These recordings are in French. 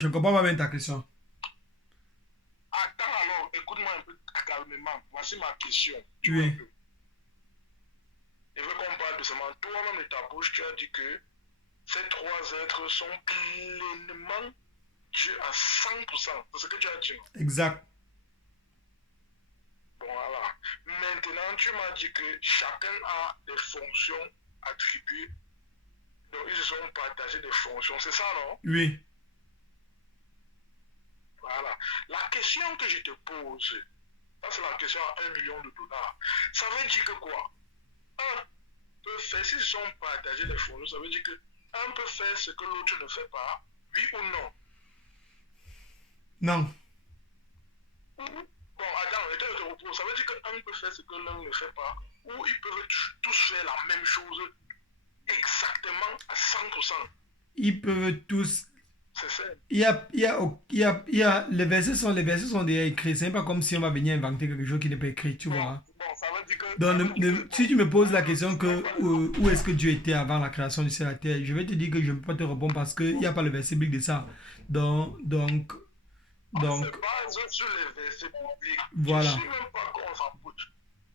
Je ne comprends pas bien ta question. Attends alors, écoute-moi un peu calmement. Voici ma question. Tu vois un Oui, peu. Je veux qu'on parle de ça. Toi-même de ta bouche, tu as dit que ces trois êtres sont pleinement Dieu à 100%. C'est ce que tu as dit. exact. Bon, voilà. Maintenant, tu m'as dit que chacun a des fonctions attribuées. Donc, ils se sont partagés des fonctions. C'est ça, non? Oui. Voilà. La question que je te pose, ça c'est la question à 1 million de dollars. Ça veut dire que quoi? Un peut faire, s'ils sont partagés les fonctions, ça veut dire que un peut faire ce que l'autre ne fait pas, oui ou non? Non. Ou, bon, attends, je te repose. Ça veut dire qu'un peut faire ce que l'un ne fait pas, ou ils peuvent tous faire la même chose exactement à 100%. Ils peuvent tous. C'est ça. Les versets sont déjà écrits. C'est pas comme si on va venir inventer quelque chose qui n'est pas écrit, tu Bon, vois, hein. bon, Donc, ça veut dire que, bon, si tu me poses la je question sais même que pas les langues. où est-ce que Dieu était avant la création du ciel et la terre, je vais te dire que je ne peux pas te répondre parce qu'il n'y a pas le verset biblique de ça. Donc, donc, On se donc, base sur les versets bibliques. Je ne voilà. suis même pas qu'on s'en fout.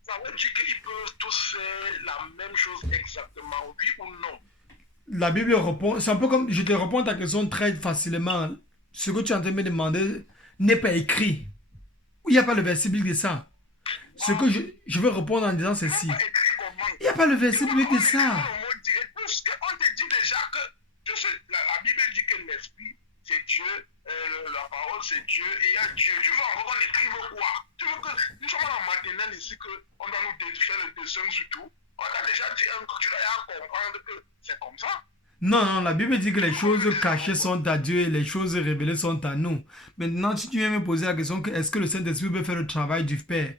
Ça veut dire qu'ils peuvent tous faire la même chose exactement, oui ou non. La Bible répond, c'est un peu comme, je te réponds à ta question très facilement. Ce que tu es en train de me demander n'est pas écrit. Il n'y a pas le verset biblique de ça. Ce que Bon, je veux répondre en disant n'est pas ceci. écrit comment. Il n'y a pas le Tu verset vois, biblique de on écrit ça. dans le mot direct, puisqu'on te dit déjà que la Bible dit que l'esprit, c'est Dieu, la parole, c'est Dieu, et il y a Dieu. Tu veux encore qu'on écrive quoi? Tu veux que nous sommes en maternelle ici, qu'on doit nous faire le dessin sur tout? On a déjà dit un coup, tu dois comprendre que c'est comme ça. Non, non, la Bible dit que Tu les veux qu'on choses le dise cachées encore? sont à Dieu et les choses révélées sont à nous. Maintenant, si tu viens me poser la question que est-ce que le Saint-Esprit peut faire le travail du Père?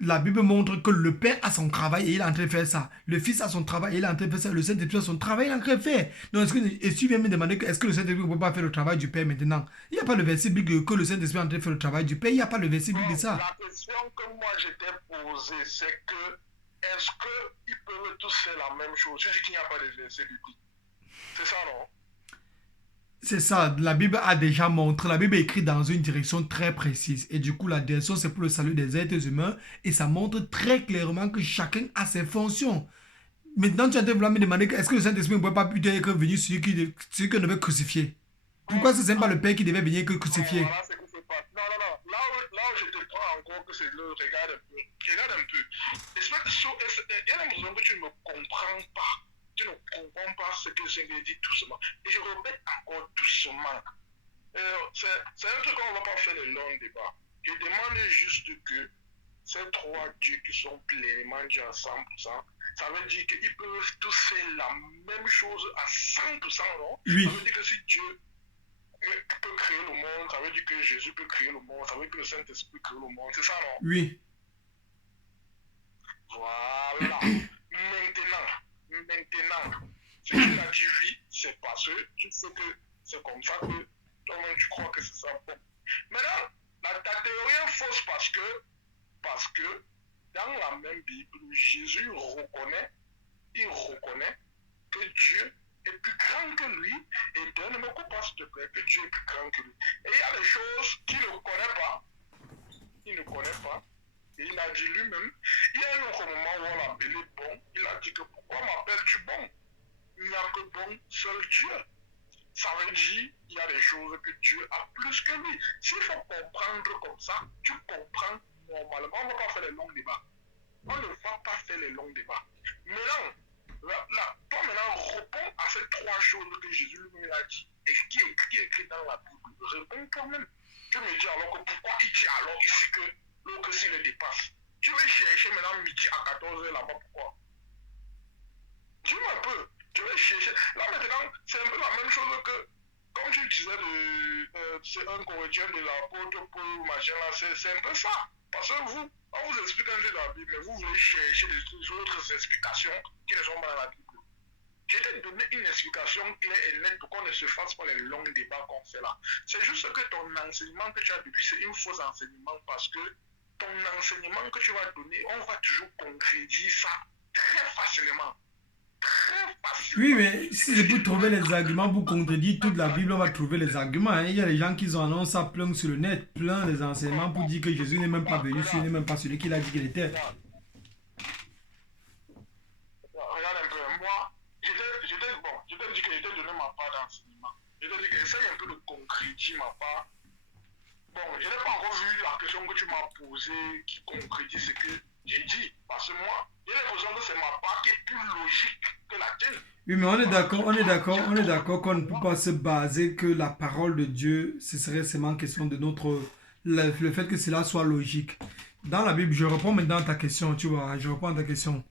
La Bible montre que le Père a son travail et il est en train de faire ça. Le Fils a son travail et il est en train de faire ça. Le Saint-Esprit a son travail et il est en train de faire. Donc, et si tu viens me demander que est-ce que le Saint-Esprit ne peut pas faire le travail du Père maintenant? Il n'y a pas le verset biblique que le Saint-Esprit est en train de faire le travail du Père. Il n'y a pas le verset biblique de Bon, ça. la question que moi j'étais posée, c'est que est-ce qu'ils peuvent tous faire la même chose? Je dis qu'il n'y a pas de verset biblique. C'est ça, non? C'est ça, la Bible a déjà montré, la Bible est écrite dans une direction très précise. Et du coup, la direction, c'est pour le salut des êtres humains. Et ça montre très clairement que chacun a ses fonctions. Maintenant, tu es en train de vouloir me demander est-ce que le Saint-Esprit ne pourrait pas plutôt être venu celui qui devait crucifier. Bon, Pourquoi ce n'est pas le Père qui devait venir que bon, crucifier? voilà ce qui se passe. Non, non, non. Là où je te prends encore que c'est le regarde un peu. Regarde un peu. Il y a l'impression que tu ne me comprends pas. Tu ne comprends pas ce que je viens de dire doucement. Et je répète encore doucement. C'est un truc qu'on ne va pas faire le long débat. Je demande juste que ces trois dieux qui sont pleinement dieux à 100%, ça veut dire qu'ils peuvent tous faire la même chose à 100%, non? Ça Oui, veut dire que si Dieu peut créer le monde, ça veut dire que Jésus peut créer le monde, ça veut dire que le Saint-Esprit peut créer le monde, c'est ça, non? oui. Voilà. Maintenant, si tu as dit oui, c'est parce que tu sais que c'est comme ça que toi-même tu crois que c'est ça. Bon. Maintenant, ta théorie est fausse parce que dans la même Bible, Jésus il reconnaît que Dieu est plus grand que lui. Et ne me coupe pas, s'il te plaît, que Dieu est plus grand que lui. Et il y a des choses qu'il ne connaît pas. Il ne connaît pas. Et il a dit lui-même, il y a un autre moment où on l'appelait bon. Il a dit que pourquoi m'appelles-tu bon? Il n'y a que bon seul Dieu. Ça veut dire qu'il y a des choses que Dieu a plus que lui. S'il faut comprendre comme ça, tu comprends normalement. On ne va pas faire les longs débats. On ne va pas faire les longs débats. Maintenant, toi maintenant, réponds à ces trois choses que Jésus lui a dit et qui est écrit dans la Bible. Réponds quand même. Tu me dis alors que pourquoi il dit alors ici que l'eau s'il le dépasse. Tu veux chercher maintenant midi à 14h là-bas, pourquoi? Dis-moi un peu. Tu veux chercher. Là maintenant, c'est un peu la même chose que, comme tu disais, c'est un comédien de l'apôtre Paul, machin là, c'est un peu ça. Parce que vous, on vous explique un peu dans la Bible, mais vous voulez chercher des autres explications qui ne sont pas dans la Bible. Je t'ai donné une explication claire et nette pour qu'on ne se fasse pas les longs débats qu'on fait là. C'est juste que ton enseignement que tu as depuis, c'est un faux enseignement parce que ton enseignement que tu vas donner, on va toujours concrétiser ça très facilement. Très Oui, facilement. mais si Et c'est si pour tu trouver dois les arguments pour contredire toute la Bible, on va appliquer, trouver les arguments, hein. Il y a des gens qui ont annoncé ça plein sur le net, plein des enseignements pour bon, dire que Jésus n'est même pas venu, il n'est regarde, même pas celui qu'il a dit qu'il était. regarde, regarde un peu. Moi, je t'ai dit que je t'ai donné ma part d'enseignement. Je t'ai dit que essaye un peu de concrétiser ma part. Bon, je n'ai pas encore vu la question que tu m'as posée qui concrétise ce que j'ai dit. Parce que moi, j'ai l'impression que c'est ma part qui est plus logique que la tienne. Oui, mais on est Parce que d'accord, tu on est prends, d'accord, tu as on est trouvé d'accord qu'on ne le peut droit. pas se baser que la parole de Dieu, ce serait seulement question de notre, le fait que cela soit logique. Dans la Bible, je reprends maintenant ta question, tu vois, je reprends ta question.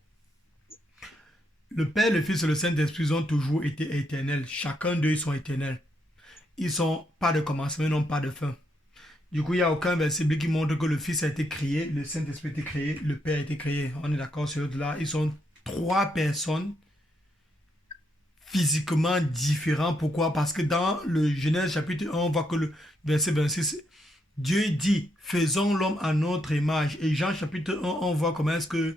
Le Père, le Fils et le Saint-Esprit ont toujours été éternels. Chacun d'eux, ils sont éternels. Ils sont pas de commencement, ils n'ont pas de fin. Du coup, il n'y a aucun verset biblique qui montre que le Fils a été créé, le Saint-Esprit a été créé, le Père a été créé. On est d'accord sur là. Ils sont trois personnes physiquement différents. Pourquoi? Parce que dans le Genèse chapitre 1, on voit que le verset 26, Dieu dit, faisons l'homme à notre image. Et Jean chapitre 1, on voit comment est-ce que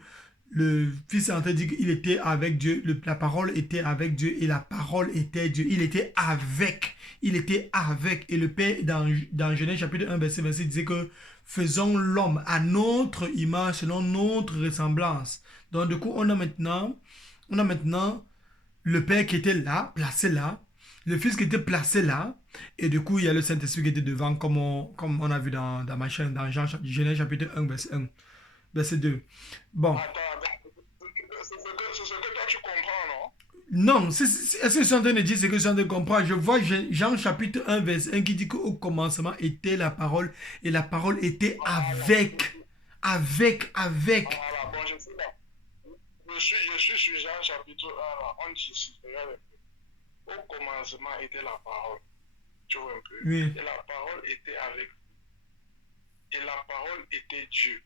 le Fils est en train de dire qu'il était avec Dieu, la parole était avec Dieu et la parole était Dieu. Il était avec. Il était avec. Et le Père, dans Genèse chapitre 1, verset 26, disait que faisons l'homme à notre image, selon notre ressemblance. Donc du coup, on a maintenant le Père qui était là, placé là, le Fils qui était placé là, et du coup, il y a le Saint-Esprit qui était devant, comme on a vu dans ma chaîne, dans Genèse chapitre 1, verset 1, verset 2. Bon, Attends, c'est ce que toi tu comprends, non? non, est-ce que je suis en train de dire ce que je suis en train de comprendre? Je vois Jean chapitre 1, verset 1 qui dit qu'au commencement était la parole, et la parole était Voilà. avec, avec. Voilà, bon, je suis là. Je suis sur Jean chapitre 1, là. On dit ici, regarde un peu. Au commencement était la parole. Tu vois un peu. Oui. Et la parole était avec. Et la parole était Dieu.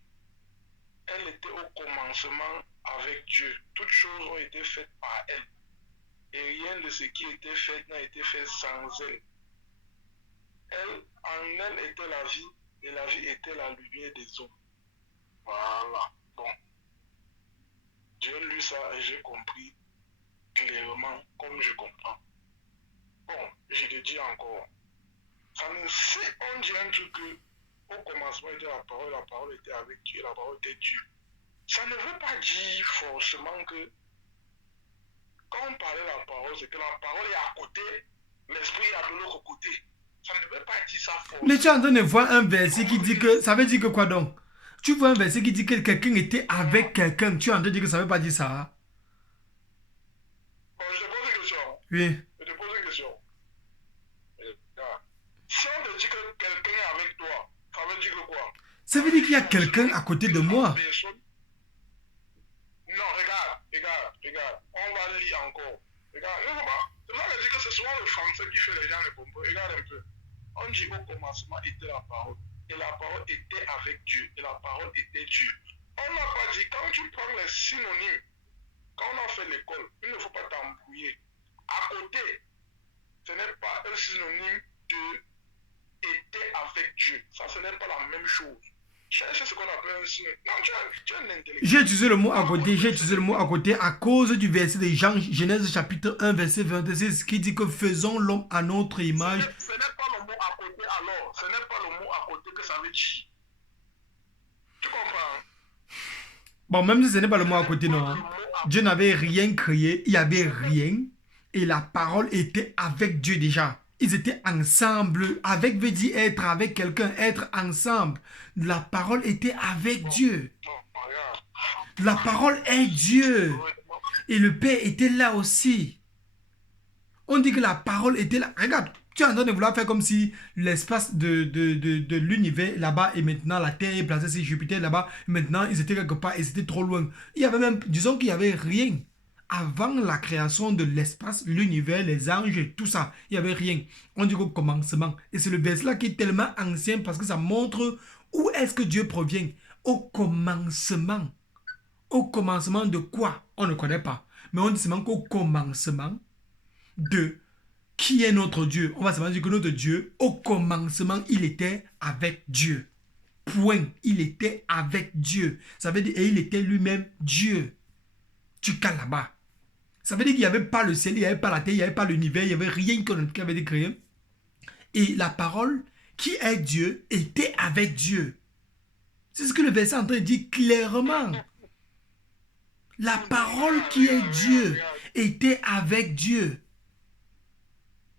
Elle était au commencement avec Dieu. Toutes choses ont été faites par elle. Et rien de ce qui était fait n'a été fait sans elle. En elle était la vie, et la vie était la lumière des hommes. Voilà. Bon, j'ai lu ça et j'ai compris clairement comme je comprends. Bon, je te dis encore. Ça ne sait, on dit un truc que au commencement était la parole était avec Dieu, la parole était Dieu. Ça ne veut pas dire forcément que quand on parlait de la parole, c'est que la parole est à côté, l'esprit est de l'autre côté. Ça ne veut pas dire ça forcément. Mais tu es en train de voir un verset qui dit que... Ça veut dire que quoi donc? Tu vois un verset qui dit que quelqu'un était avec quelqu'un. Tu es en train de dire que ça ne veut pas dire ça. Hein? Bon, je te pose une question. Oui. Je te pose une question. Si on te dit que quelqu'un est avec toi, ça veut dire que quoi? Ça veut dire qu'il y a quelqu'un à côté de moi. Non, regarde. On va lire encore. Regarde, c'est pas dire que c'est souvent le français qui fait les gens les pompes. Regarde un peu. On dit au commencement était la parole. Et la parole était avec Dieu. Et la parole était Dieu. On n'a pas dit, quand tu prends les synonymes, quand on a fait l'école, il ne faut pas t'embrouiller. À côté, ce n'est pas un synonyme de était avec Dieu. Ça, ce n'est pas la même chose. Cherchez ce qu'on appelle un synonyme. Non, tu as un intellectuel. J'ai utilisé le mot à côté à cause du verset de Jean, Genèse chapitre 1, verset 26, qui dit que faisons l'homme à notre image. Ce n'est pas le mot à côté alors. Ce n'est pas le mot à côté que ça veut dire. Tu comprends? Bon, même si ce n'est pas le mot à côté, non. Hein. Dieu n'avait rien créé, il n'y avait rien. Et la parole était avec Dieu déjà. Ils étaient ensemble. Avec veut dire être avec quelqu'un, être ensemble. La parole était avec Dieu. La parole est Dieu. Et le Père était là aussi. On dit que la parole était là. Regarde, tu es en train de vouloir faire comme si l'espace de l'univers là-bas et maintenant la Terre est placée sur Jupiter là-bas. Maintenant, ils étaient quelque part, ils étaient trop loin. Il y avait même, disons qu'il n'y avait rien. Avant la création de l'espace, l'univers, les anges et tout ça, il n'y avait rien. On dit qu'au commencement. Et c'est le verset-là qui est tellement ancien parce que ça montre où est-ce que Dieu provient. Au commencement. Au commencement de quoi? On ne connaît pas. Mais on dit seulement qu'au commencement de qui est notre Dieu. On va seulement dire que notre Dieu, au commencement, il était avec Dieu. Point. Il était avec Dieu. Ça veut dire, et il était lui-même Dieu. Tu cales là-bas. Ça veut dire qu'il n'y avait pas le ciel, il n'y avait pas la terre, il n'y avait pas l'univers, il n'y avait rien qui avait été créé. Et la parole, qui est Dieu, était avec Dieu. C'est ce que le verset est en train de dire clairement. La parole qui est Dieu était avec Dieu.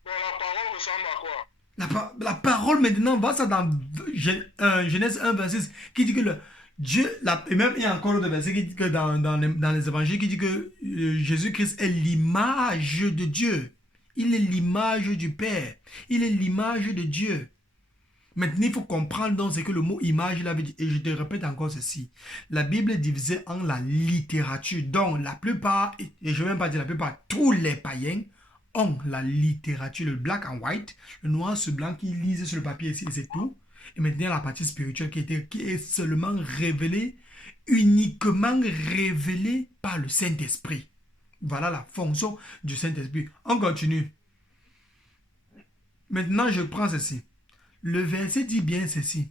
Bon, la parole ressemble à quoi? La parole maintenant, on voit ça dans Genèse 1, verset 6, qui dit que le Dieu, et même il y a encore d'autres versets qui dit que dans les évangiles, qui dit que Jésus-Christ est l'image de Dieu. Il est l'image du Père. Il est l'image de Dieu. Maintenant, il faut comprendre donc ce que le mot image là veut dire. Et je te répète encore ceci. La Bible est divisée en la littérature. Donc, la plupart, et je ne vais même pas dire la plupart, tous les païens ont la littérature, le black and white, le noir sur blanc qui lisent sur le papier ici, et c'est tout. Et maintenant, la partie spirituelle qui est seulement révélée, uniquement révélée par le Saint-Esprit. Voilà la fonction du Saint-Esprit. On continue. Maintenant, je prends ceci. Le verset dit bien ceci.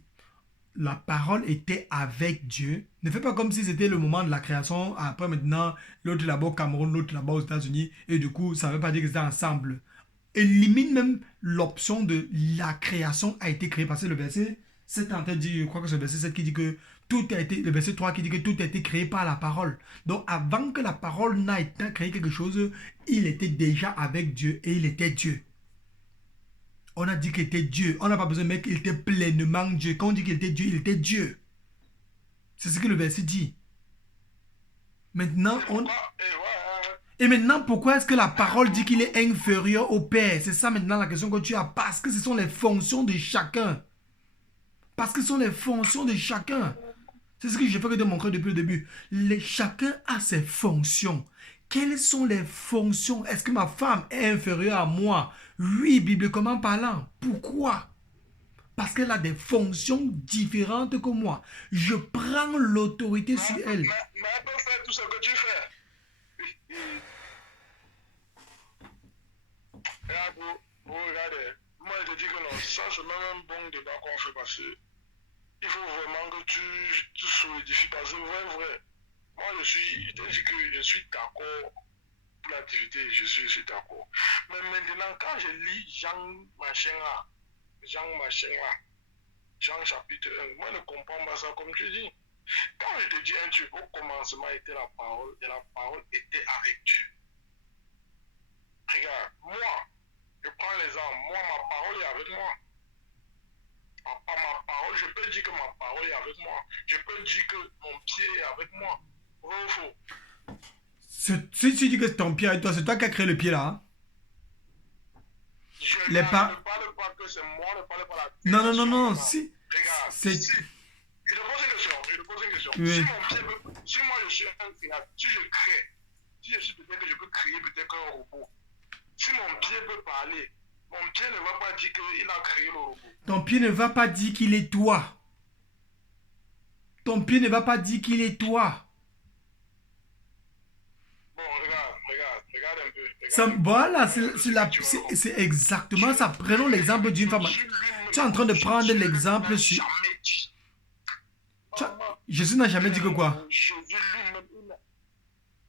La parole était avec Dieu. Ne fais pas comme si c'était le moment de la création. Après maintenant, l'autre là-bas au Cameroun, l'autre là-bas aux États-Unis. Et du coup, ça ne veut pas dire que c'était ensemble. Élimine même l'option de la création a été créée. Parce que le verset 7 en train de dire, je crois que c'est le verset 7 qui dit que tout a été, le verset 3 qui dit que tout a été créé par la parole. Donc avant que la parole n'ait créé quelque chose, il était déjà avec Dieu et il était Dieu. On a dit qu'il était Dieu. On n'a pas besoin de mettre qu'il était pleinement Dieu. Quand on dit qu'il était Dieu, il était Dieu. C'est ce que le verset dit. Maintenant, Et maintenant, pourquoi est-ce que la parole dit qu'il est inférieur au Père? C'est ça maintenant la question que tu as. Parce que ce sont les fonctions de chacun. Parce que ce sont les fonctions de chacun. C'est ce que je fais que de montrer depuis le début. Chacun a ses fonctions. Quelles sont les fonctions? Est-ce que ma femme est inférieure à moi? Oui, bibliquement parlant. Pourquoi? Parce qu'elle a des fonctions différentes que moi. Je prends l'autorité sur elle. Mais elle peut faire tout ce que tu fais. Regarde, regardez. Moi, je te dis que non, ça, c'est même un bon débat qu'on fait parce que il faut vraiment que tu solidifies. Parce que vrai, moi, je te dis que je suis d'accord pour l'activité, je suis d'accord. Mais maintenant, quand je lis Jean chapitre 1, moi, je ne comprends pas ça comme tu dis. Quand je te dis un truc, au commencement était la parole, et la parole était avec Dieu. Regarde, moi, je prends l'exemple, moi, ma parole est avec moi. Ma parole, je peux dire que ma parole est avec moi. Je peux dire que mon pied est avec moi. Vrai ou faux? Si tu dis que ton pied est avec toi, c'est toi qui as créé le pied là. Hein? Je ne parle pas que c'est moi, je ne parle pas la Non. Si. Regarde, je te pose une question. Oui. Si moi je suis un créateur, si je crée, si je suis peut-être que je peux créer peut-être un robot. Si mon pied peut parler, mon pied ne va pas dire qu'il a créé le robot. Ton pied ne va pas dire qu'il est toi. Ton pied ne va pas dire qu'il est toi. Bon, regarde un peu. Ça, voilà, c'est exactement ça. Prenons l'exemple d'une femme. Tu es en train de prendre l'exemple sur... Jésus n'a jamais dit que quoi? Jésus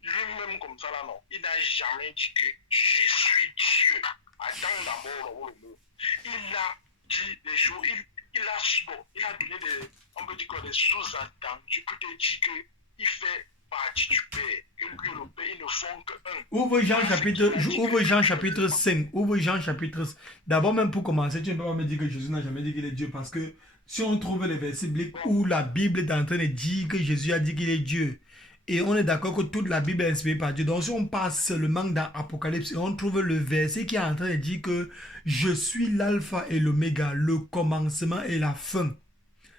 lui-même comme ça là, non. Il n'a jamais dit que je suis Dieu. Attends d'abord le mot. Il a dit des choses, il a donné des, on peut dire quoi, des sous-entendus pour te dire qu'il fait partie du Père. Que lui et le Père, ils ne font qu'un. Ouvre Jean chapitre 5. Ouvre Jean chapitre 5. D'abord, même pour commencer, tu ne peux pas me dire que Jésus n'a jamais dit qu'il est Dieu. Parce que si on trouve les versets bibliques où la Bible est en train de dire que Jésus a dit qu'il est Dieu, et on est d'accord que toute la Bible est inspirée par Dieu. Donc si on passe seulement dans Apocalypse, on trouve le verset qui est en train de dire que je suis l'alpha et l'oméga, le commencement et la fin.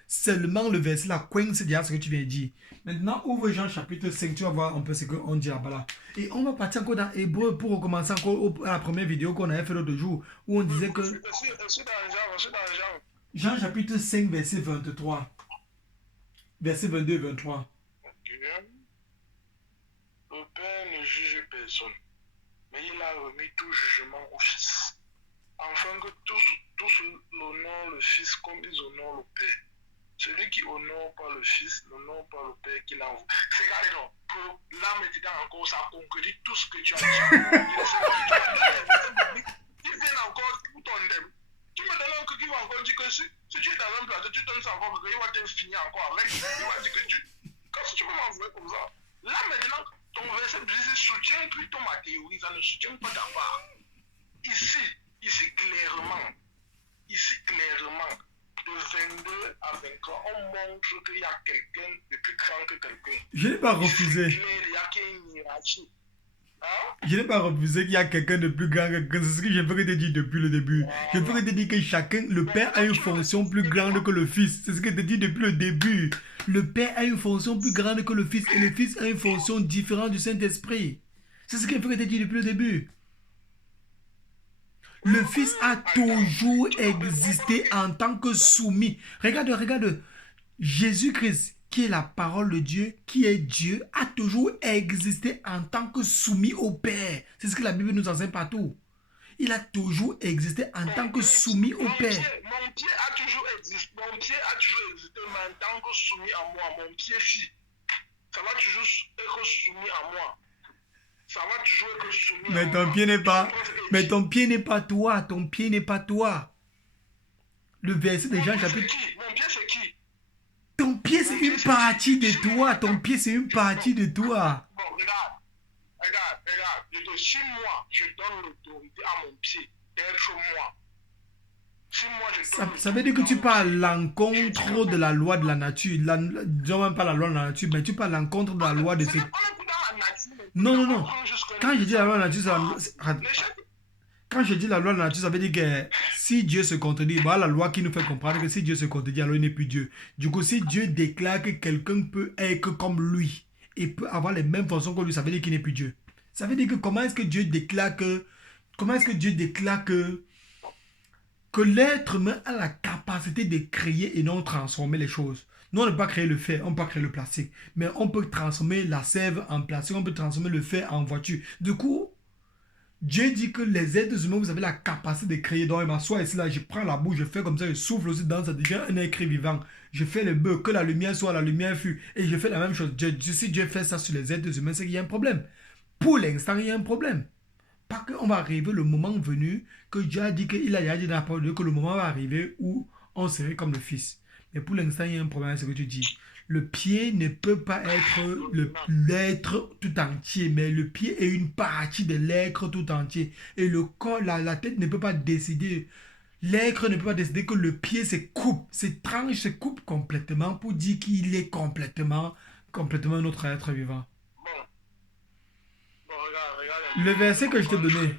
Seulement le verset là coince déjà ce que tu viens de dire. Maintenant, ouvre Jean chapitre 5, tu vas voir un peu ce qu'on dit là-bas là. Et on va partir encore dans Hébreu pour recommencer encore à la première vidéo qu'on avait fait l'autre jour, où on disait que... Jean chapitre 5, verset 23. Verset 22 et 23. Le Père ne juge personne, mais il a remis tout jugement au Fils, afin que tous l'honorent le Fils comme ils honorent le Père. Celui qui honore pas le Fils, n'honore pas le Père qui l'envoie. C'est regardez donc, là maintenant encore, ça concrétise tout ce que tu as dit. Tu viens encore pour ton thème. Tu me donnes encore qui va encore dire que si tu es dans un plateau, tu donnes ça encore, il va te finir encore avec. Il va dire que quand tu peux m'envoyer comme ça, là maintenant, ton verset soutient plutôt ma théorie, ça ne soutient pas ta part. Ici clairement, de 22 à 23, on montre qu'il y a quelqu'un de plus grand que quelqu'un. Je n'ai pas refusé. Il y a une hiérarchie. Hein? Je n'ai pas refusé qu'il y a quelqu'un de plus grand que quelqu'un. C'est ce que je veux te dire depuis le début. Je veux te dire que chacun, le Père a une fonction plus grande que le Fils. C'est ce que je te dis depuis le début. Le Père a une fonction plus grande que le Fils et le Fils a une fonction différente du Saint-Esprit. C'est ce que je veux te dire depuis le début. Le Fils a toujours existé en tant que soumis. Regarde. Jésus-Christ, qui est la parole de Dieu, qui est Dieu, a toujours existé en tant que soumis au Père. C'est ce que la Bible nous enseigne partout. Il a toujours existé en tant que soumis au Père. Mon pied a toujours existé, mais en tant que soumis à moi. Mon pied-ci, ça va toujours être soumis à moi. Ça va toujours être soumis mais ton pied n'est pas, mais ton pied n'est pas toi, ton pied n'est pas toi. Le verset de Jean chapitre. Mon pied c'est qui? Ton pied c'est une partie de toi, ton pied c'est une partie de toi. Bon, regarde. Si moi je donne l'autorité à mon pied d'être moi. Si moi je donne Ça veut dire que tu parles à l'encontre de la loi de la nature. Disons même pas la loi de la nature, mais tu parles à l'encontre de la loi de ce. Non. Quand je dis la loi de la nature, quand je dis la loi de la nature, ça veut dire que si Dieu se contredit, voilà la loi qui nous fait comprendre que si Dieu se contredit, alors il n'est plus Dieu. Du coup, si Dieu déclare que quelqu'un peut être comme lui et peut avoir les mêmes fonctions que lui, ça veut dire qu'il n'est plus Dieu. Ça veut dire que comment est-ce que Dieu déclare que l'être humain a la capacité de créer et non transformer les choses. Nous, on ne peut pas créer le fer, on ne peut pas créer le plastique. Mais on peut transformer la sève en plastique, on peut transformer le fer en voiture. Du coup, Dieu dit que les êtres humains, vous avez la capacité de créer. Donc, il m'assoit ici, là, je prends la bouche, je fais comme ça, je souffle aussi dedans, ça devient un être vivant. Je fais le bœuf, que la lumière soit, la lumière fut. Et je fais la même chose. Si Dieu fait ça sur les êtres humains, c'est qu'il y a un problème. Pour l'instant, il y a un problème. Pas qu'on va arriver le moment venu que Dieu a dit qu'il a dit dans la parole de Dieu que le moment va arriver où on serait comme le Fils. Mais pour l'instant, il y a un problème, c'est ce que tu dis. Le pied ne peut pas être l'être tout entier, mais le pied est une partie de l'être tout entier. Et le corps, la tête ne peut pas décider. L'être ne peut pas décider que le pied se coupe, se tranche, se coupe complètement pour dire qu'il est complètement notre être vivant. Le verset que je t'ai donné,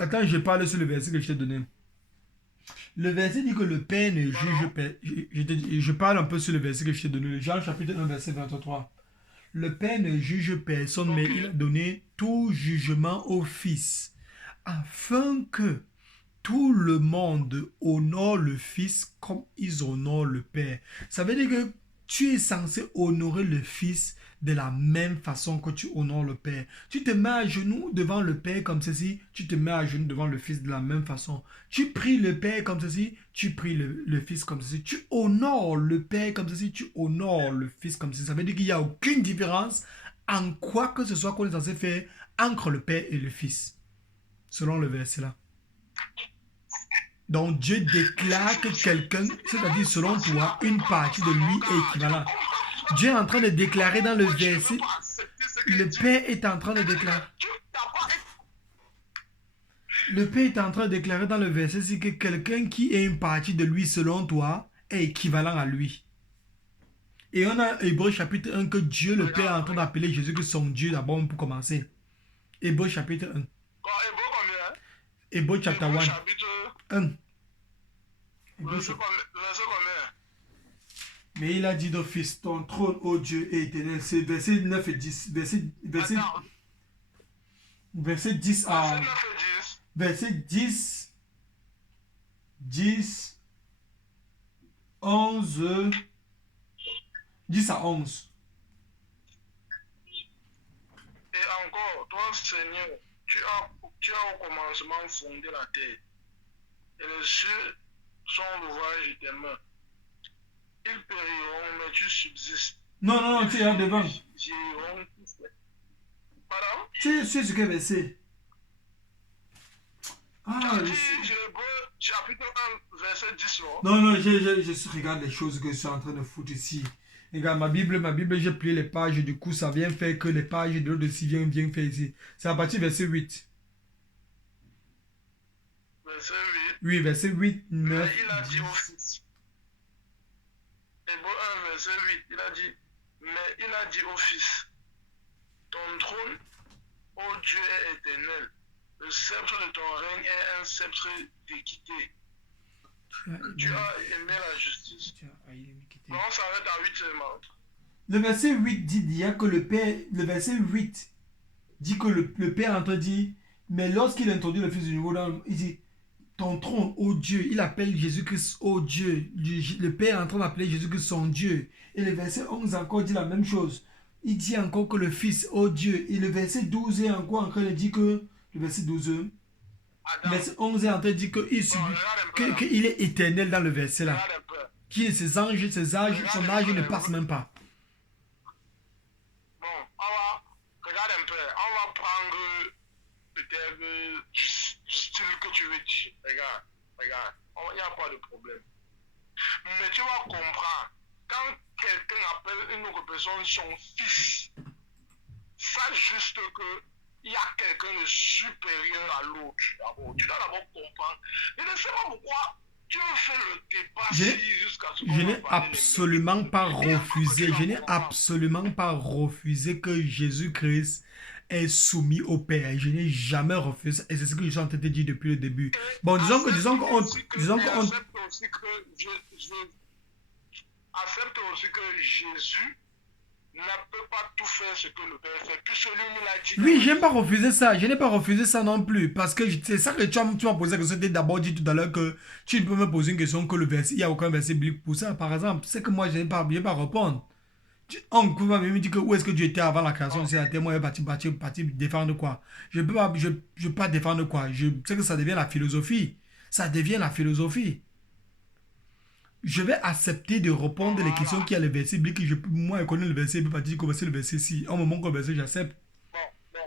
attends, je parle sur le verset que je t'ai donné. Le verset dit que le Père ne juge pas. Je parle un peu sur le verset que je t'ai donné. Jean chapitre 1, verset 23. Le Père ne juge personne, mais il a donné tout jugement au Fils, afin que tout le monde honore le Fils comme ils honorent le Père. Ça veut dire que tu es censé honorer le Fils de la même façon que tu honores le Père. Tu te mets à genoux devant le Père comme ceci, tu te mets à genoux devant le Fils de la même façon. Tu pries le Père comme ceci, tu pries le Fils comme ceci. Tu honores le Père comme ceci, tu honores le Fils comme ceci. Ça veut dire qu'il n'y a aucune différence en quoi que ce soit qu'on est censé faire entre le Père et le Fils. Selon le verset là. Donc Dieu déclare que quelqu'un, c'est-à-dire selon toi, une partie de lui est équivalente. Dieu est en train de déclarer dans le verset, le Père est en train de déclarer. Le Père est en train de déclarer dans le verset, c'est que quelqu'un qui est une partie de lui selon toi est équivalent à lui. Et on a Hébreu chapitre 1 que Dieu, le Père, est en train d'appeler Jésus que son Dieu d'abord pour commencer. Hébreu chapitre 1. Hébreu chapitre 1. Verset combien? Mais il a dit d'office, ton trône, ô Dieu, est éternel. C'est verset 9 et 10. Verset 10 à... Verset 10, 11, 10 à 11. Et encore, toi, Seigneur, tu as au commencement fondé la terre, et les cieux sont l'ouvrage de tes mains. ils périront, mais tu subsistes. Non, non, non, tu es là devant. Vieilliront. Pardon? Tu es sur quel verset? Ah, Tu as dit Hébreu, chapitre 1, verset 10, non? non, non, je regarde les choses que je suis en train de foutre ici. Regarde, ma Bible, j'ai plié les pages, du coup, ça vient faire que les pages de l'autre ici viennent faire ici. C'est à partir du verset 8. Verset 8. Oui, verset 8, 9. Mais il a dit au Fils. Hébreu 1, verset 8, il a dit, mais il a dit au Fils, ton trône, ô Dieu, est éternel. Le sceptre de ton règne est un sceptre d'équité. Tu as aimé la justice. Non, on s'arrête à 8 seulement. Le verset 8 dit, il y a que le verset 8 dit que le Père entend dire, mais lorsqu'il introduit le Fils du nouveau dans, il dit, ton trône, ô Dieu, il appelle Jésus-Christ, ô Dieu. Le Père est en train d'appeler Jésus-Christ son Dieu. Et le verset 11 encore dit la même chose. Il dit encore que le Fils, ô Dieu. Et le verset 12 est encore en train de dire que, le verset 12, le verset 11 est en train de dire qu'il est éternel dans le verset là. Qui ses anges, son âge ne passe même pas. Bon, regarde un peu. On va prendre peut-être du style que tu veux dire. Regarde. Il n'y a pas de problème. Mais tu vas comprendre. Quand quelqu'un appelle une autre personne son fils, sache juste que il y a quelqu'un de supérieur à l'autre. Tu dois d'abord comprendre. Et ne sais pas pourquoi tu me fais le débat jusqu'à ce que je n'ai absolument pas refusé. Je n'ai absolument pas refusé que Jésus-Christ est soumis au Père. Je n'ai jamais refusé. Et c'est ce que je suis en train de dire depuis le début. Bon, disons que accepte aussi que Jésus ne peut pas tout faire ce que le Père fait. Puisque lui l'a dit. Oui, je n'ai pas refusé ça. Je n'ai pas refusé ça non plus. Parce que c'est ça que tu m'as posé la question. Tu d'abord dit tout à l'heure que tu ne peux me poser une question que le verset, il n'y a aucun verset biblique pour ça. Par exemple, c'est que moi, je n'ai pas répondre. On peut pas me dire que où est-ce que Dieu était avant la création. C'est la terre. Moi, je vais partir défendre quoi. Je ne peux pas défendre quoi. Je sais que ça devient la philosophie. Ça devient la philosophie. Je vais accepter de répondre les questions qui a le verset biblique. Moi, je connais le verset, je peux pas dire que c'est le verset si. En moment que le verset, j'accepte. Bon,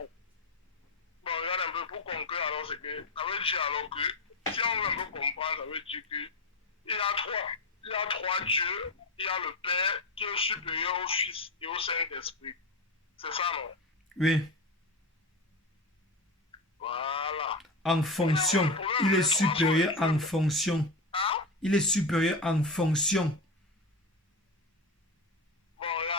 regarde un peu pour conclure alors, c'est que, ça veut dire alors que, si on veut un peu comprendre, ça veut dire que, il y a trois dieux, il y a le Père qui est supérieur au Fils et au Saint-Esprit. C'est ça, non? Oui. Voilà. En fonction. Il est supérieur en fonction. Il est supérieur en fonction.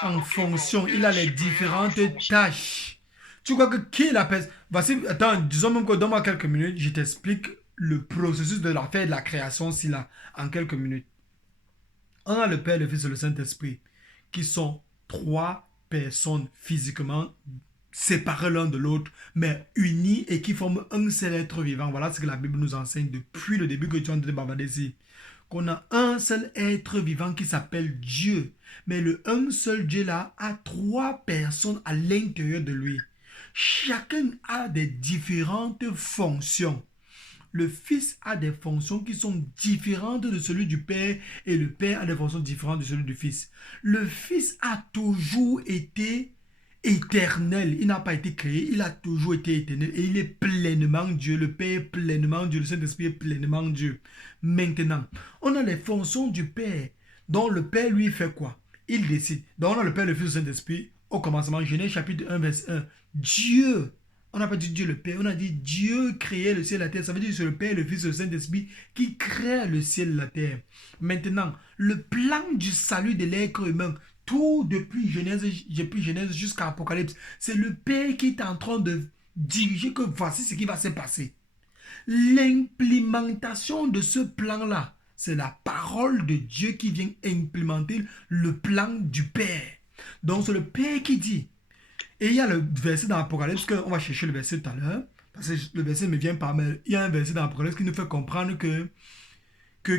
En fonction. Il a les différentes tâches. Tu crois que qui est la personne? Voici, attends, disons même que donne-moi quelques minutes, je t'explique le processus de la fête de la création, si là, en quelques minutes. On a le Père, le Fils et le Saint-Esprit, qui sont trois personnes physiquement séparées l'un de l'autre, mais unies et qui forment un seul être vivant. Voilà ce que la Bible nous enseigne depuis le début que tu es en train de bavarder ici. Qu'on a un seul être vivant qui s'appelle Dieu. Mais le un seul Dieu là a trois personnes à l'intérieur de lui. Chacun a des différentes fonctions. Le Fils a des fonctions qui sont différentes de celui du Père et le Père a des fonctions différentes de celui du Fils. Le Fils a toujours été éternel. Il n'a pas été créé, il a toujours été éternel et il est pleinement Dieu. Le Père est pleinement Dieu, le Saint-Esprit est pleinement Dieu. Maintenant, on a les fonctions du Père, dont le Père lui fait quoi? Il décide. Donc on a le Père, le Fils, le Saint-Esprit. Au commencement, Genèse chapitre 1, verset 1. Dieu, on n'a pas dit Dieu le Père, on a dit Dieu créait le ciel et la terre. Ça veut dire que c'est le Père, le Fils et le Saint-Esprit qui créent le ciel et la terre. Maintenant, le plan du salut de l'être humain, tout depuis Genèse jusqu'à Apocalypse, c'est le Père qui est en train de diriger que voici ce qui va se passer. L'implémentation de ce plan-là, c'est la parole de Dieu qui vient implémenter le plan du Père. Donc c'est le Père qui dit. Et il y a le verset dans l'Apocalypse, on va chercher le verset tout à l'heure, parce que le verset me vient par mail. Il y a un verset dans l'Apocalypse qui nous fait comprendre que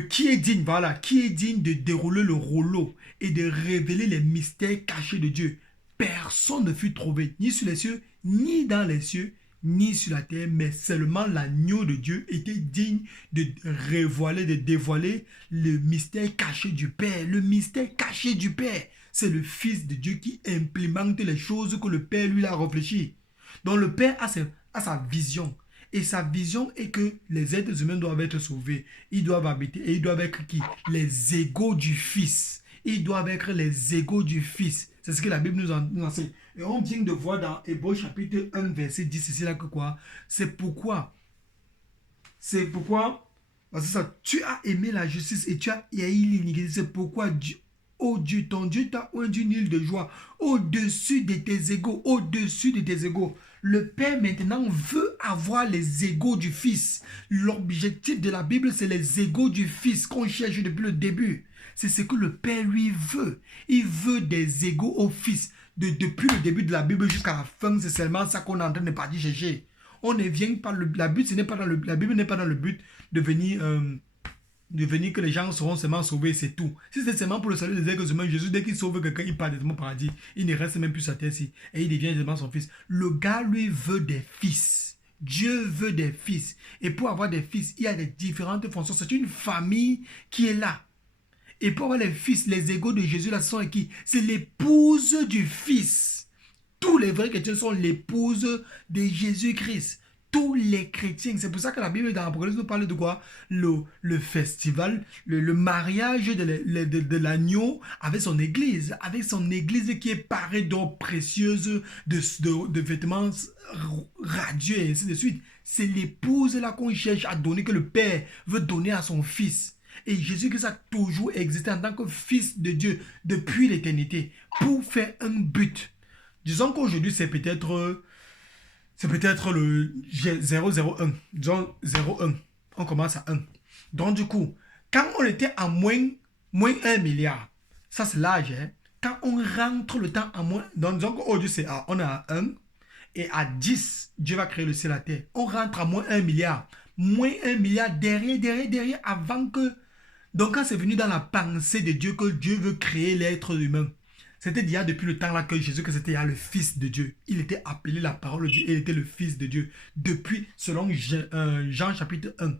qui est digne, voilà, qui est digne de dérouler le rouleau et de révéler les mystères cachés de Dieu. Personne ne fut trouvé, ni sur les cieux, ni dans les cieux, ni sur la terre, mais seulement l'agneau de Dieu était digne de révéler, de dévoiler le mystère caché du Père. Le mystère caché du Père, c'est le Fils de Dieu qui implémente les choses que le Père lui a réfléchi. Donc le Père a sa vision. Et sa vision est que les êtres humains doivent être sauvés. Ils doivent habiter et ils doivent être qui? Les égaux du Fils. Ils doivent être les égaux du Fils. C'est ce que la Bible nous enseigne. Et on vient de voir dans Hébreux chapitre 1, verset 10, c'est là que quoi? C'est pourquoi, parce que ça, tu as aimé la justice et tu as haï l'iniquité. C'est pourquoi Dieu, oh Dieu, ton Dieu t'a oint d'une île de joie au-dessus de tes égaux, au-dessus de tes égaux. Le Père maintenant veut avoir les égaux du Fils. L'objectif de la Bible, c'est les égaux du Fils qu'on cherche depuis le début. C'est ce que le Père lui veut. Il veut des égaux au Fils. Depuis le début de la Bible jusqu'à la fin, c'est seulement ça qu'on est en train de partir chercher. On ne vient pas, la Bible n'est pas dans le but de venir que les gens seront seulement sauvés, c'est tout. Si c'est seulement pour le salut des êtres humains, Jésus, dès qu'il sauve quelqu'un, il part directement au paradis. Il ne reste même plus sa terre-ci. Et il devient directement son fils. Le gars, lui, veut des fils. Dieu veut des fils. Et pour avoir des fils, il y a des différentes fonctions. C'est une famille qui est là. Et pour avoir les fils, les égaux de Jésus, là, sont qui? C'est l'épouse du Fils. Tous les vrais chrétiens sont l'épouse de Jésus-Christ. Tous les chrétiens. C'est pour ça que la Bible dans l'Apocalypse nous parle de quoi? Le festival, le mariage de l'agneau avec son église. Avec son église qui est parée d'or précieuse, de vêtements radieux et ainsi de suite. C'est l'épouse là qu'on cherche à donner, que le Père veut donner à son Fils. Et Jésus-Christ a toujours existé en tant que Fils de Dieu depuis l'éternité pour faire un but. Disons qu'aujourd'hui, c'est peut-être le 001. Disons 01. On commence à 1. Donc du coup, quand on était à moins 1 milliard, ça c'est l'âge, hein? Quand on rentre le temps à moins, donc disons qu'aujourd'hui on est à 1, et à 10, Dieu va créer le ciel et la terre. On rentre à moins 1 milliard. Moins 1 milliard derrière, avant que... Donc quand c'est venu dans la pensée de Dieu que Dieu veut créer l'être humain, c'était déjà depuis le temps là que Jésus, que c'était le Fils de Dieu. Il était appelé la parole de Dieu, il était le Fils de Dieu. Depuis, selon Jean chapitre 1,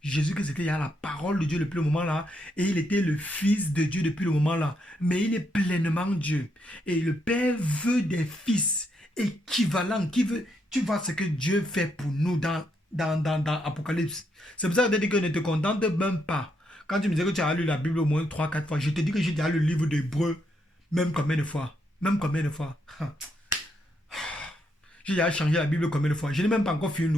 Jésus, que c'était la parole de Dieu depuis le moment là, et il était le Fils de Dieu depuis le moment là. Mais il est pleinement Dieu. Et le Père veut des fils équivalents, tu vois ce que Dieu fait pour nous dans Apocalypse. C'est pour ça que je te dis que ne te contente même pas. Quand tu me disais que tu as lu la Bible au moins 3-4 fois, je te dis que j'ai déjà lu le livre d'Hébreux, même combien de fois. J'ai déjà changé la Bible combien de fois. Je n'ai même pas encore fini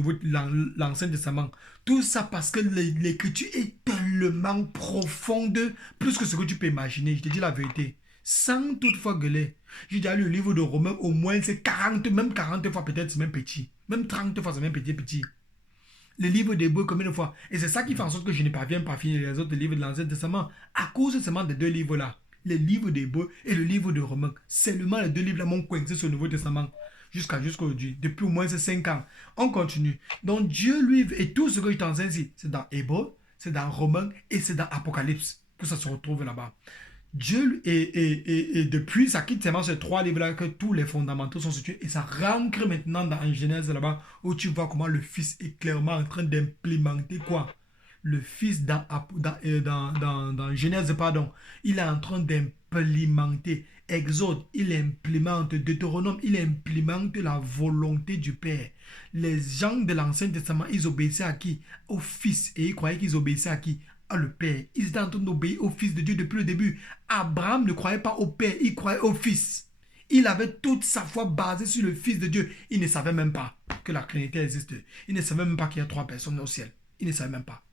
l'Ancien Testament. Tout ça parce que l'écriture est tellement profonde, plus que ce que tu peux imaginer. Je te dis la vérité. Sans toutefois gueuler. J'ai déjà lu le livre de Romains au moins, c'est 40, même 40 fois peut-être, c'est même petit. Même 30 fois, c'est même petit. Le livre d'Hébreux combien de fois? Et c'est ça qui fait en sorte que je ne parviens pas à finir les autres livres de l'Ancien Testament. À cause seulement des deux livres-là. Le livre d'Hébreux et le livre de Romains. Seulement les deux livres-là m'ont coincé sur le Nouveau Testament. Jusqu'à aujourd'hui. Depuis au moins ces 5 ans. On continue. Donc Dieu lui, et tout ce que je t'enseigne ici, c'est dans Hébreux, c'est dans Romains et c'est dans Apocalypse. Que ça se retrouve là-bas. Dieu, et depuis, ça quitte seulement ces 3 livres-là que tous les fondamentaux sont situés. Et ça rentre maintenant dans Genèse là-bas, où tu vois comment le Fils est clairement en train d'implémenter quoi? Le Fils dans Genèse, pardon, il est en train d'implémenter. Exode, il implémente. Deutéronome, il implémente la volonté du Père. Les gens de l'Ancien Testament, ils obéissaient à qui? Au Fils. Et ils croyaient qu'ils obéissaient à qui? Le Père. Ils étaient en train d'obéir au Fils de Dieu depuis le début. Abraham ne croyait pas au Père, il croyait au Fils. Il avait toute sa foi basée sur le Fils de Dieu. Il ne savait même pas que la Trinité existe. Il ne savait même pas qu'il y a 3 personnes au ciel. Il ne savait même pas.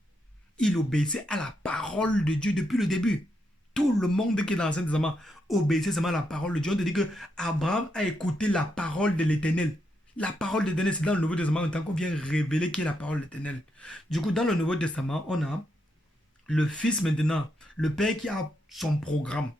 Il obéissait à la parole de Dieu depuis le début. Tout le monde qui est dans l'Ancien Testament obéissait seulement à la parole de Dieu. On te dit que Abraham a écouté la parole de l'Éternel. La parole de l'Éternel, c'est dans le Nouveau Testament, en tant qu'on vient révéler qui est la parole de l'Éternel. Du coup, dans le Nouveau Testament, on a le Fils maintenant, le Père qui a son programme.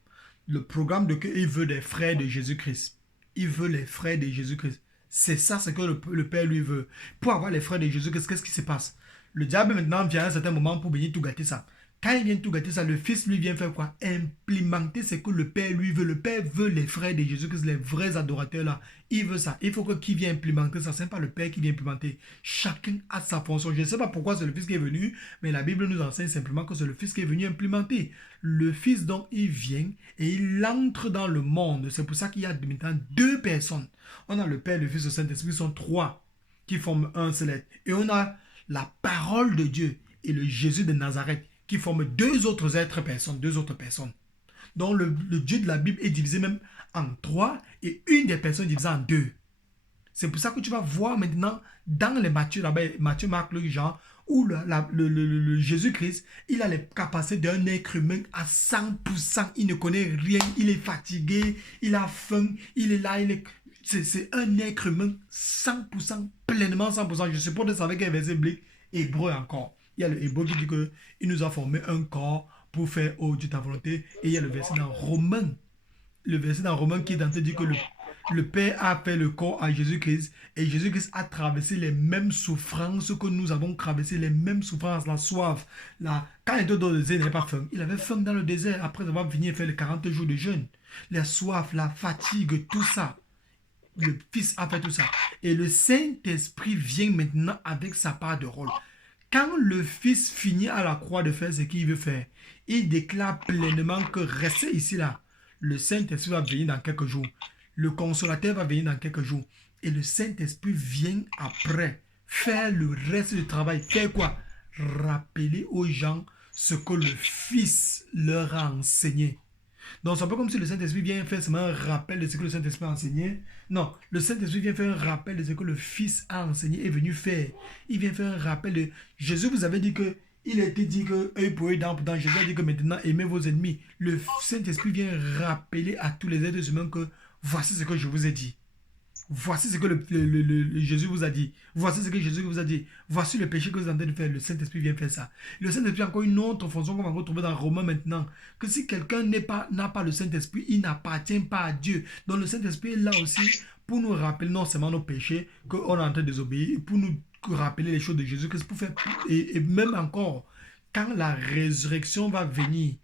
Le programme de qu'il veut des frères de Jésus-Christ. Il veut les frères de Jésus-Christ. C'est ça ce que le Père lui veut. Pour avoir les frères de Jésus-Christ, qu'est-ce qui se passe? Le diable maintenant vient à un certain moment pour venir tout gâter ça. Quand il vient tout gâter ça, le Fils lui vient faire quoi? Implémenter ce que le Père lui veut. Le Père veut les frères de Jésus-Christ, les vrais adorateurs là. Il veut ça. Il faut que qui vient implémenter ça. Ce n'est pas le Père qui vient implémenter. Chacun a sa fonction. Je ne sais pas pourquoi c'est le Fils qui est venu, mais la Bible nous enseigne simplement que c'est le Fils qui est venu implémenter. Le Fils, donc, il vient et il entre dans le monde. C'est pour ça qu'il y a maintenant deux personnes. On a le Père, le Fils et le Saint-Esprit, sont trois qui forment un seul être. Et on a la parole de Dieu et le Jésus de Nazareth qui forment deux autres personnes. Donc le Dieu de la Bible est divisé même en trois et une des personnes divisée en deux. C'est pour ça que tu vas voir maintenant dans les Matthieu, là-bas, Matthieu, Marc, Luc, Jean, où le Jésus-Christ, il a les capacités d'un être humain à 100%. Il ne connaît rien, il est fatigué, il a faim, il est là, c'est un être humain 100%, pleinement 100%. Je suppose que c'est avec un verset biblique hébreu encore. Il y a le hébreu qui dit qu'il nous a formé un corps pour faire, oh Dieu, ta volonté. Et il y a le verset dans Romains. Le verset dans Romains qui est en train de dire que le Père a fait le corps à Jésus-Christ. Et Jésus-Christ a traversé les mêmes souffrances que nous avons traversé, les mêmes souffrances, la soif. Quand il était dans le désert, il n'avait pas faim. Il avait faim dans le désert après avoir fini et fait les 40 jours de jeûne. La soif, la fatigue, tout ça. Le Fils a fait tout ça. Et le Saint-Esprit vient maintenant avec sa part de rôle. Quand le Fils finit à la croix de faire ce qu'il veut faire, il déclare pleinement que restez ici là. Le Saint-Esprit va venir dans quelques jours. Le Consolateur va venir dans quelques jours. Et le Saint-Esprit vient après faire le reste du travail. Faire quoi? Rappeler aux gens ce que le Fils leur a enseigné. Donc, c'est un peu comme si le Saint-Esprit vient faire seulement un rappel de ce que le Saint-Esprit a enseigné. Non, le Saint-Esprit vient faire un rappel de ce que le Fils a enseigné et est venu faire. Il vient faire un rappel de... Jésus vous avait dit que... Il a été dit que œil pour œil, dent pour dent. Jésus a dit que maintenant, aimez vos ennemis. Le Saint-Esprit vient rappeler à tous les êtres humains que voici ce que je vous ai dit. Voici ce que Jésus vous a dit. Voici ce que Jésus vous a dit. Voici le péché que vous êtes en train de faire. Le Saint-Esprit vient faire ça. Le Saint-Esprit a encore une autre fonction qu'on va retrouver dans Romains maintenant. Que si quelqu'un n'a pas le Saint-Esprit, il n'appartient pas à Dieu. Donc le Saint-Esprit est là aussi pour nous rappeler non seulement nos péchés qu'on est en train de désobéir, pour nous rappeler les choses de Jésus-Christ, pour faire... Et même encore, quand la résurrection va venir,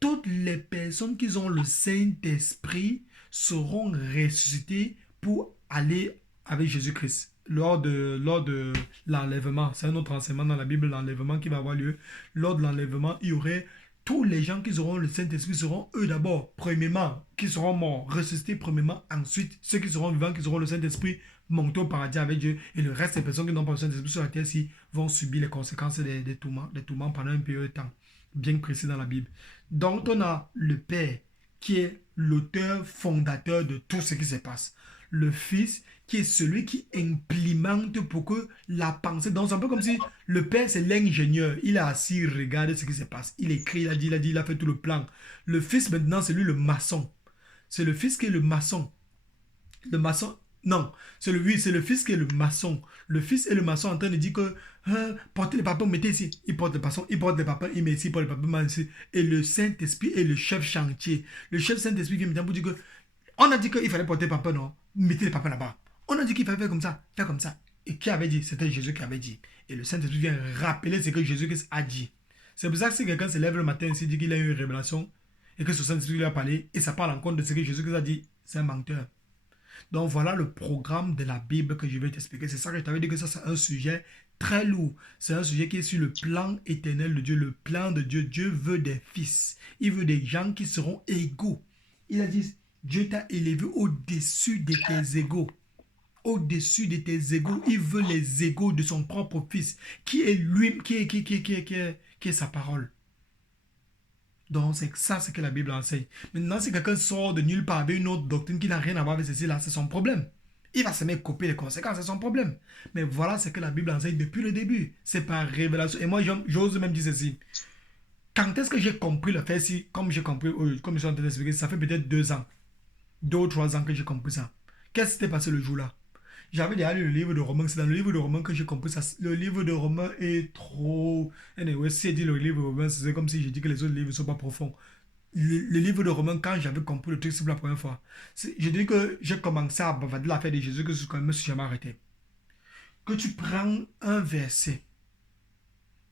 toutes les personnes qui ont le Saint-Esprit seront ressuscitées pour aller avec Jésus-Christ lors de l'enlèvement. C'est un autre enseignement dans la Bible, l'enlèvement qui va avoir lieu. Lors de l'enlèvement, il y aurait tous les gens qui auront le Saint-Esprit seront eux d'abord, premièrement, qui seront morts, ressuscités premièrement, ensuite ceux qui seront vivants, qui auront le Saint-Esprit, monter au paradis avec Dieu, et le reste des personnes qui n'ont pas le Saint-Esprit sur la terre-ci vont subir les conséquences des tourments pendant un période de temps, bien précis dans la Bible. Donc on a le Père qui est l'auteur fondateur de tout ce qui se passe. Le Fils qui est celui qui implémente pour que la pensée... Donc c'est un peu comme si le Père c'est l'ingénieur. Il est assis, il regarde ce qui se passe. Il écrit, il a fait tout le plan. Le Fils maintenant c'est lui le maçon. C'est le Fils qui est le maçon. Le maçon... Non, c'est le Fils qui est le maçon. Le Fils est le maçon en train de dire que portez les papiers, mettez ici. Il porte les papiers, il met ici, il porte les papiers, il met ici. Et le Saint-Esprit est le chef chantier. Le chef Saint-Esprit vient maintenant pour dire que on a dit qu'il fallait porter les papiers, non? Mettez les papiers là-bas. On a dit qu'il fallait faire comme ça, faire comme ça. Et qui avait dit? C'était Jésus qui avait dit. Et le Saint-Esprit vient rappeler ce que Jésus a dit. C'est pour ça que si quelqu'un se lève le matin et se dit qu'il a eu une révélation et que ce Saint-Esprit lui a parlé et ça parle en compte de ce que Jésus a dit, c'est un menteur. Donc voilà le programme de la Bible que je vais t'expliquer. C'est ça que je t'avais dit que ça c'est un sujet très lourd. C'est un sujet qui est sur le plan éternel de Dieu, le plan de Dieu. Dieu veut des fils. Il veut des gens qui seront égaux. Il a dit, Dieu t'a élevé au-dessus de tes égaux. Au-dessus de tes égaux. Il veut les égaux de son propre fils, qui est lui, qui est sa parole. Donc, c'est ça ce que la Bible enseigne. Maintenant, si quelqu'un sort de nulle part avec une autre doctrine qui n'a rien à voir avec ceci, là, c'est son problème. Il va se mettre à copier les conséquences, c'est son problème. Mais voilà ce que la Bible enseigne depuis le début. C'est par révélation. Et moi, j'ose même dire ceci. Quand est-ce que j'ai compris le fait si, comme j'ai compris, comme je suis en train d'expliquer, ça fait peut-être 2 ans. 2 ou 3 ans que j'ai compris ça. Qu'est-ce qui s'était passé le jour-là? J'avais déjà lu le livre de Romains. C'est dans le livre de Romains que j'ai compris ça. Le livre de Romains est trop... Anyway, si j'ai dit le livre de Romains, c'est comme si j'ai dit que les autres livres ne sont pas profonds. Le livre de Romains, quand j'avais compris le truc, c'est pour la première fois. Je dis que j'ai commencé à bavader l'affaire de Jésus, que je me suis jamais arrêté. Que tu prends un verset.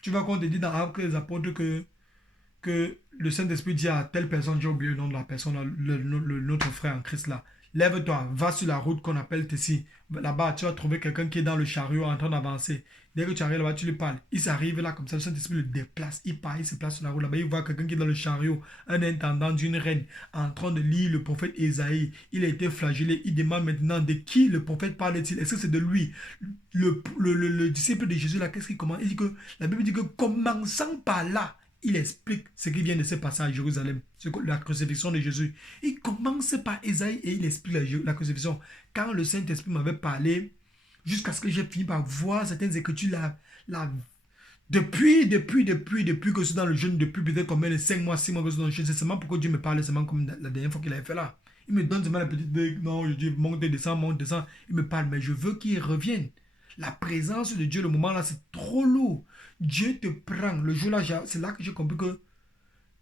Tu vois qu'on te dit dans Actes des Apôtres que que le Saint-Esprit dit à telle personne, j'ai oublié le nom de la personne, notre frère en Christ là, lève-toi, va sur la route qu'on appelle Tessie. Là-bas, tu vas trouver quelqu'un qui est dans le chariot en train d'avancer. Dès que tu arrives là-bas, tu lui parles. Il s'arrive là comme ça, le Saint-Esprit le déplace. Il part, il se place sur la route. Là-bas, il voit quelqu'un qui est dans le chariot, un intendant d'une reine, en train de lire le prophète Ésaïe. Il a été flagellé. Il demande maintenant de qui le prophète parle-t-il. Est-ce que c'est de lui? Le disciple de Jésus là, qu'est-ce qu'il commence? Il dit que la Bible dit que commençant par là, il explique ce qui vient de se passer à Jérusalem, la crucifixion de Jésus. Il commence par Ésaïe et il explique la crucifixion. Quand le Saint-Esprit m'avait parlé, jusqu'à ce que j'ai fini par voir certaines écritures depuis que je suis dans le jeûne, depuis peut-être combien de 5 mois, 6 mois que je suis dans le jeûne, c'est seulement pourquoi Dieu me parle, seulement comme la dernière fois qu'il avait fait là. Il me donne seulement la petite, non, je dis monte, descend, il me parle, mais je veux qu'il revienne. La présence de Dieu, le moment là, c'est trop lourd. Dieu te prend. Le jour là, c'est là que j'ai compris que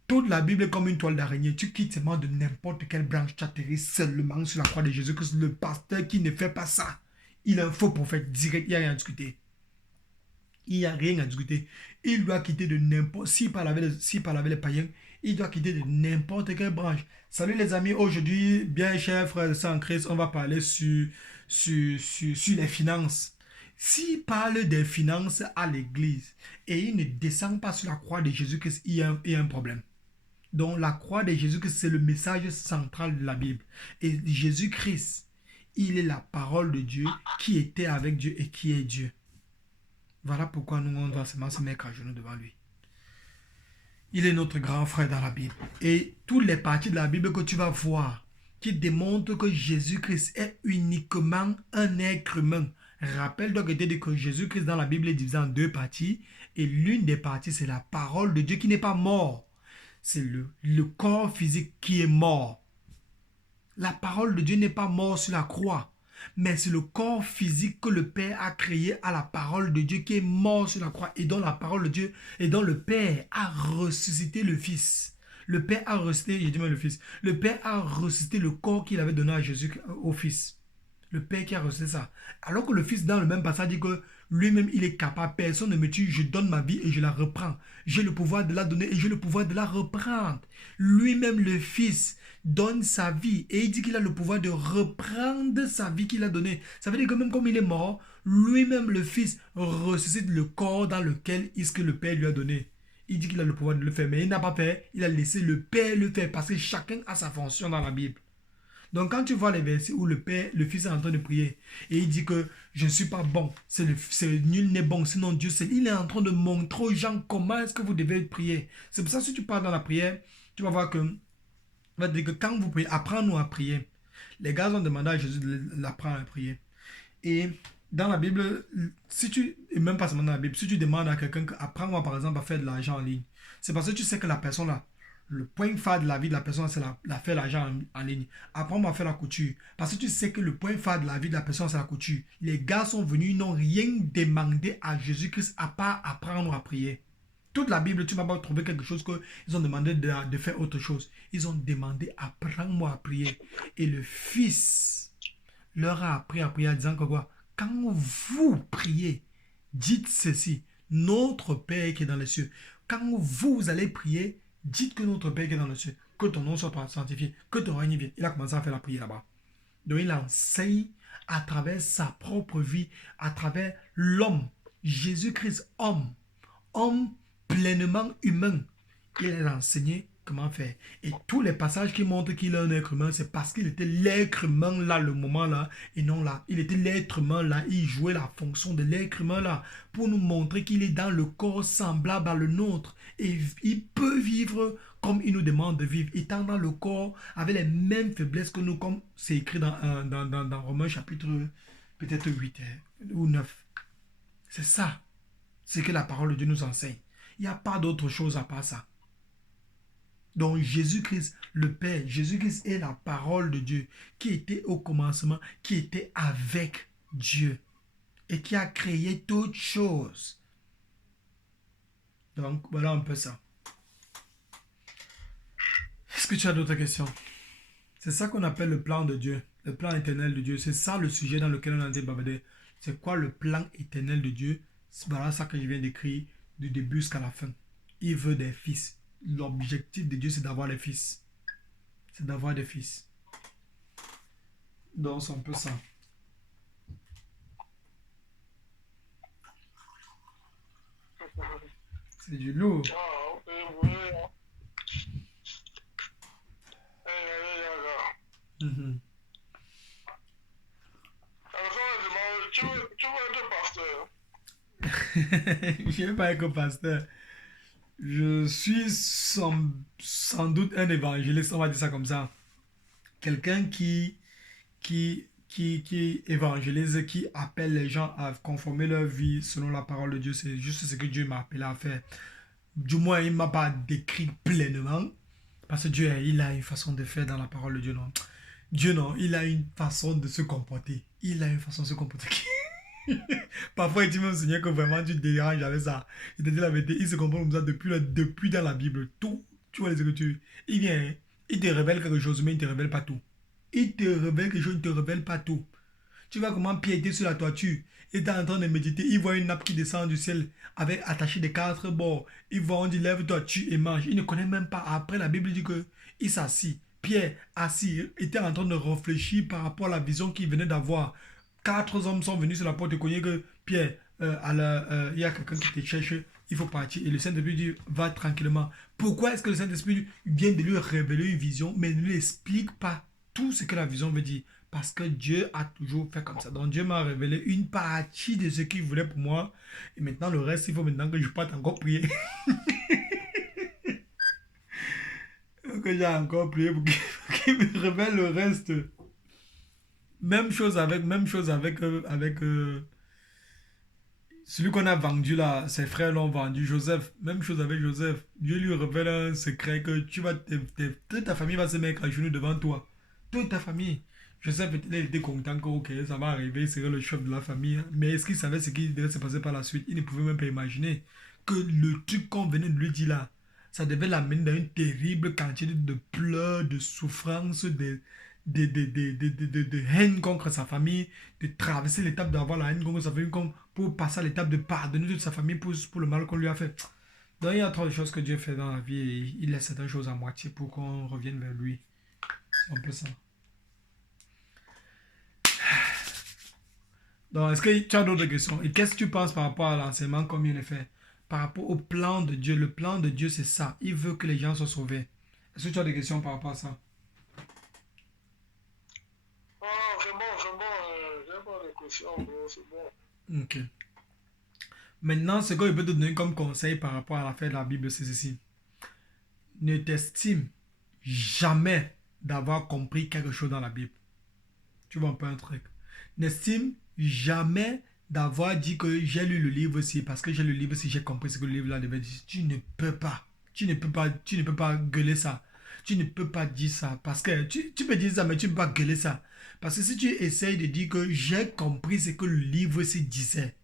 toute la Bible est comme une toile d'araignée. Tu quittes seulement de n'importe quelle branche, tu atterris seulement sur la croix de Jésus. Que le pasteur qui ne fait pas ça, il est un faux prophète direct. Il n'y a rien à discuter. Il n'y a rien à discuter. Il doit quitter de n'importe... S'il parle avec les païens, il doit quitter de n'importe quelle branche. Salut les amis, aujourd'hui, bien chers frères et sœurs en Christ, on va parler sur les finances. S'il parle des finances à l'église et il ne descend pas sur la croix de Jésus-Christ, il y a un problème. Donc la croix de Jésus-Christ, c'est le message central de la Bible. Et Jésus-Christ, il est la parole de Dieu qui était avec Dieu et qui est Dieu. Voilà pourquoi nous, on doit seulement se mettre à genoux devant lui. Il est notre grand frère dans la Bible. Et toutes les parties de la Bible que tu vas voir qui démontrent que Jésus-Christ est uniquement un être humain. Rappelle-toi que Jésus-Christ dans la Bible est divisé en 2 parties. Et l'une des parties, c'est la parole de Dieu qui n'est pas mort. C'est le corps physique qui est mort. La parole de Dieu n'est pas mort sur la croix. Mais c'est le corps physique que le Père a créé à la parole de Dieu qui est mort sur la croix. Et dont la parole de Dieu, et dont le Père a ressuscité le Fils. Le Père a ressuscité, j'ai dit même le Fils. Le Père a ressuscité le corps qu'il avait donné à Jésus, au Fils. Le Père qui a reçu ça. Alors que le Fils, dans le même passage, dit que lui-même, il est capable. Personne ne me tue. Je donne ma vie et je la reprends. J'ai le pouvoir de la donner et j'ai le pouvoir de la reprendre. Lui-même, le Fils, donne sa vie. Et il dit qu'il a le pouvoir de reprendre sa vie qu'il a donnée. Ça veut dire que même comme il est mort, lui-même, le Fils, ressuscite le corps dans lequel est-ce que le Père lui a donné. Il dit qu'il a le pouvoir de le faire. Mais il n'a pas fait. Il a laissé le Père le faire. Parce que chacun a sa fonction dans la Bible. Donc quand tu vois les versets où le Fils est en train de prier et il dit que je ne suis pas bon, nul n'est bon, sinon Dieu seul. Il est en train de montrer aux gens comment est-ce que vous devez prier. C'est pour ça que si tu parles dans la prière, tu vas voir que, va dire que quand vous priez, apprends-nous à prier. Les gars ont demandé à Jésus de l'apprendre à prier. Et dans la Bible, et même pas seulement dans la Bible, si tu demandes à quelqu'un, apprends-moi par exemple à faire de l'argent en ligne, c'est parce que tu sais que la personne là, le point phare de la vie de la personne, c'est la faire l'argent en ligne. Apprends-moi à faire la couture. Parce que tu sais que le point phare de la vie de la personne, c'est la couture. Les gars sont venus, ils n'ont rien demandé à Jésus-Christ à part apprendre à prier. Toute la Bible, tu ne vas pas trouver quelque chose qu'ils ont demandé de faire autre chose. Ils ont demandé, apprends-moi à prier. Et le Fils leur a appris à prier en disant que quoi? Quand vous priez, dites ceci. Notre Père qui est dans les cieux. Quand vous allez prier, dites que notre Père qui est dans le ciel, que ton nom soit sanctifié, que ton règne vienne. Il a commencé à faire la prière là-bas. Donc il enseigne à travers sa propre vie, à travers l'homme, Jésus-Christ, homme pleinement humain. Il a enseigné comment faire. Et tous les passages qui montrent qu'il est un être humain, c'est parce qu'il était l'être humain là, le moment là, et non là. Il était l'être humain là, il jouait la fonction de l'être humain là, pour nous montrer qu'il est dans le corps semblable à le nôtre. Et il peut vivre comme il nous demande de vivre, étant dans le corps avec les mêmes faiblesses que nous, comme c'est écrit dans Romains chapitre peut-être 8 ou 9. C'est ça, c'est que la parole de Dieu nous enseigne. Il n'y a pas d'autre chose à part ça. Donc Jésus-Christ, le Père, Jésus-Christ est la parole de Dieu qui était au commencement, qui était avec Dieu et qui a créé toutes choses. Donc voilà un peu ça. Est-ce que tu as d'autres questions? C'est ça qu'on appelle le plan de Dieu, le plan éternel de Dieu. C'est ça le sujet dans lequel on a débattu. C'est quoi le plan éternel de Dieu? C'est voilà ça que je viens d'écrire du début jusqu'à la fin. Il veut des fils. l'objectif de Dieu, c'est d'avoir les fils. C'est d'avoir des fils. Donc, c'est un peu ça. C'est du lourd. Ah, ok, oui. Mhm. Alors, tu veux être pasteur? Je ne vais pas être pasteur. Je suis sans doute un évangéliste, on va dire ça comme ça. Quelqu'un qui évangélise, qui appelle les gens à conformer leur vie selon la parole de Dieu. C'est juste ce que Dieu m'a appelé à faire. Du moins, il ne m'a pas décrit pleinement. Parce que Dieu, il a une façon de faire dans la parole de Dieu, non. Dieu, non, il a une façon de se comporter. Il a une façon de se comporter. Parfois, il dit même, Seigneur, que vraiment tu te déranges avec ça. Il te dit la vérité, il se comporte comme ça depuis dans la Bible. Tout, tu vois les Écritures. Il vient, il te révèle quelque chose, mais il ne te révèle pas tout. Il te révèle quelque chose, il ne te révèle pas tout. Tu vois comment Pierre était sur la toiture. Il était en train de méditer. Il voit une nappe qui descend du ciel avec attaché des 4 bords. Il voit, on dit, lève-toi, tue et mange. Il ne connaît même pas. Après, la Bible dit que il s'assit. Pierre, assis, était en train de réfléchir par rapport à la vision qu'il venait d'avoir. 4 hommes sont venus sur la porte et cogner que Pierre, il y a quelqu'un qui te cherche, il faut partir. Et le Saint-Esprit dit, va tranquillement. Pourquoi est-ce que le Saint-Esprit vient de lui révéler une vision, mais ne lui explique pas tout ce que la vision veut dire? Parce que Dieu a toujours fait comme ça. Donc Dieu m'a révélé une partie de ce qu'il voulait pour moi. Et maintenant, le reste, il faut maintenant que je parte encore prier. Que j'ai encore prié pour qu'il me révèle le reste. Même chose avec celui qu'on a vendu là, ses frères l'ont vendu, Joseph. Même chose avec Joseph. Dieu lui révèle un secret que toute ta famille va se mettre à genoux devant toi. Toute ta famille. Joseph il était content que ok, ça va arriver, il serait le chef de la famille. Mais est-ce qu'il savait ce qui devait se passer par la suite? Il ne pouvait même pas imaginer que le truc qu'on venait de lui dire là, ça devait l'amener dans une terrible quantité de pleurs, de souffrances, de haine contre sa famille, de traverser l'étape d'avoir la haine contre sa famille pour passer à l'étape de pardonner toute sa famille pour le mal qu'on lui a fait. Donc il y a trop de choses que Dieu fait dans la vie et il laisse certaines choses à moitié pour qu'on revienne vers lui. C'est un peu ça. Donc est-ce que tu as d'autres questions? Et qu'est-ce que tu penses par rapport à l'enseignement comme il est fait? Par rapport au plan de Dieu. Le plan de Dieu c'est ça. Il veut que les gens soient sauvés. Est-ce que tu as des questions par rapport à ça? Ah, c'est bon, j'ai pas de questions, bro, c'est bon. Ok. Maintenant, ce que je peux te donner comme conseil par rapport à l'affaire de la Bible, c'est ceci. Ne t'estime jamais d'avoir compris quelque chose dans la Bible. Tu vois un peu un truc. N'estime jamais d'avoir dit que j'ai lu le livre aussi parce que j'ai lu le livre si j'ai compris ce que le livre là devait dire. Tu ne peux pas. Tu ne peux pas gueuler ça. Tu ne peux pas dire ça parce que tu peux dire ça mais tu ne peux pas gueuler ça. Parce que si tu essayes de dire que j'ai compris ce que le livre se disait,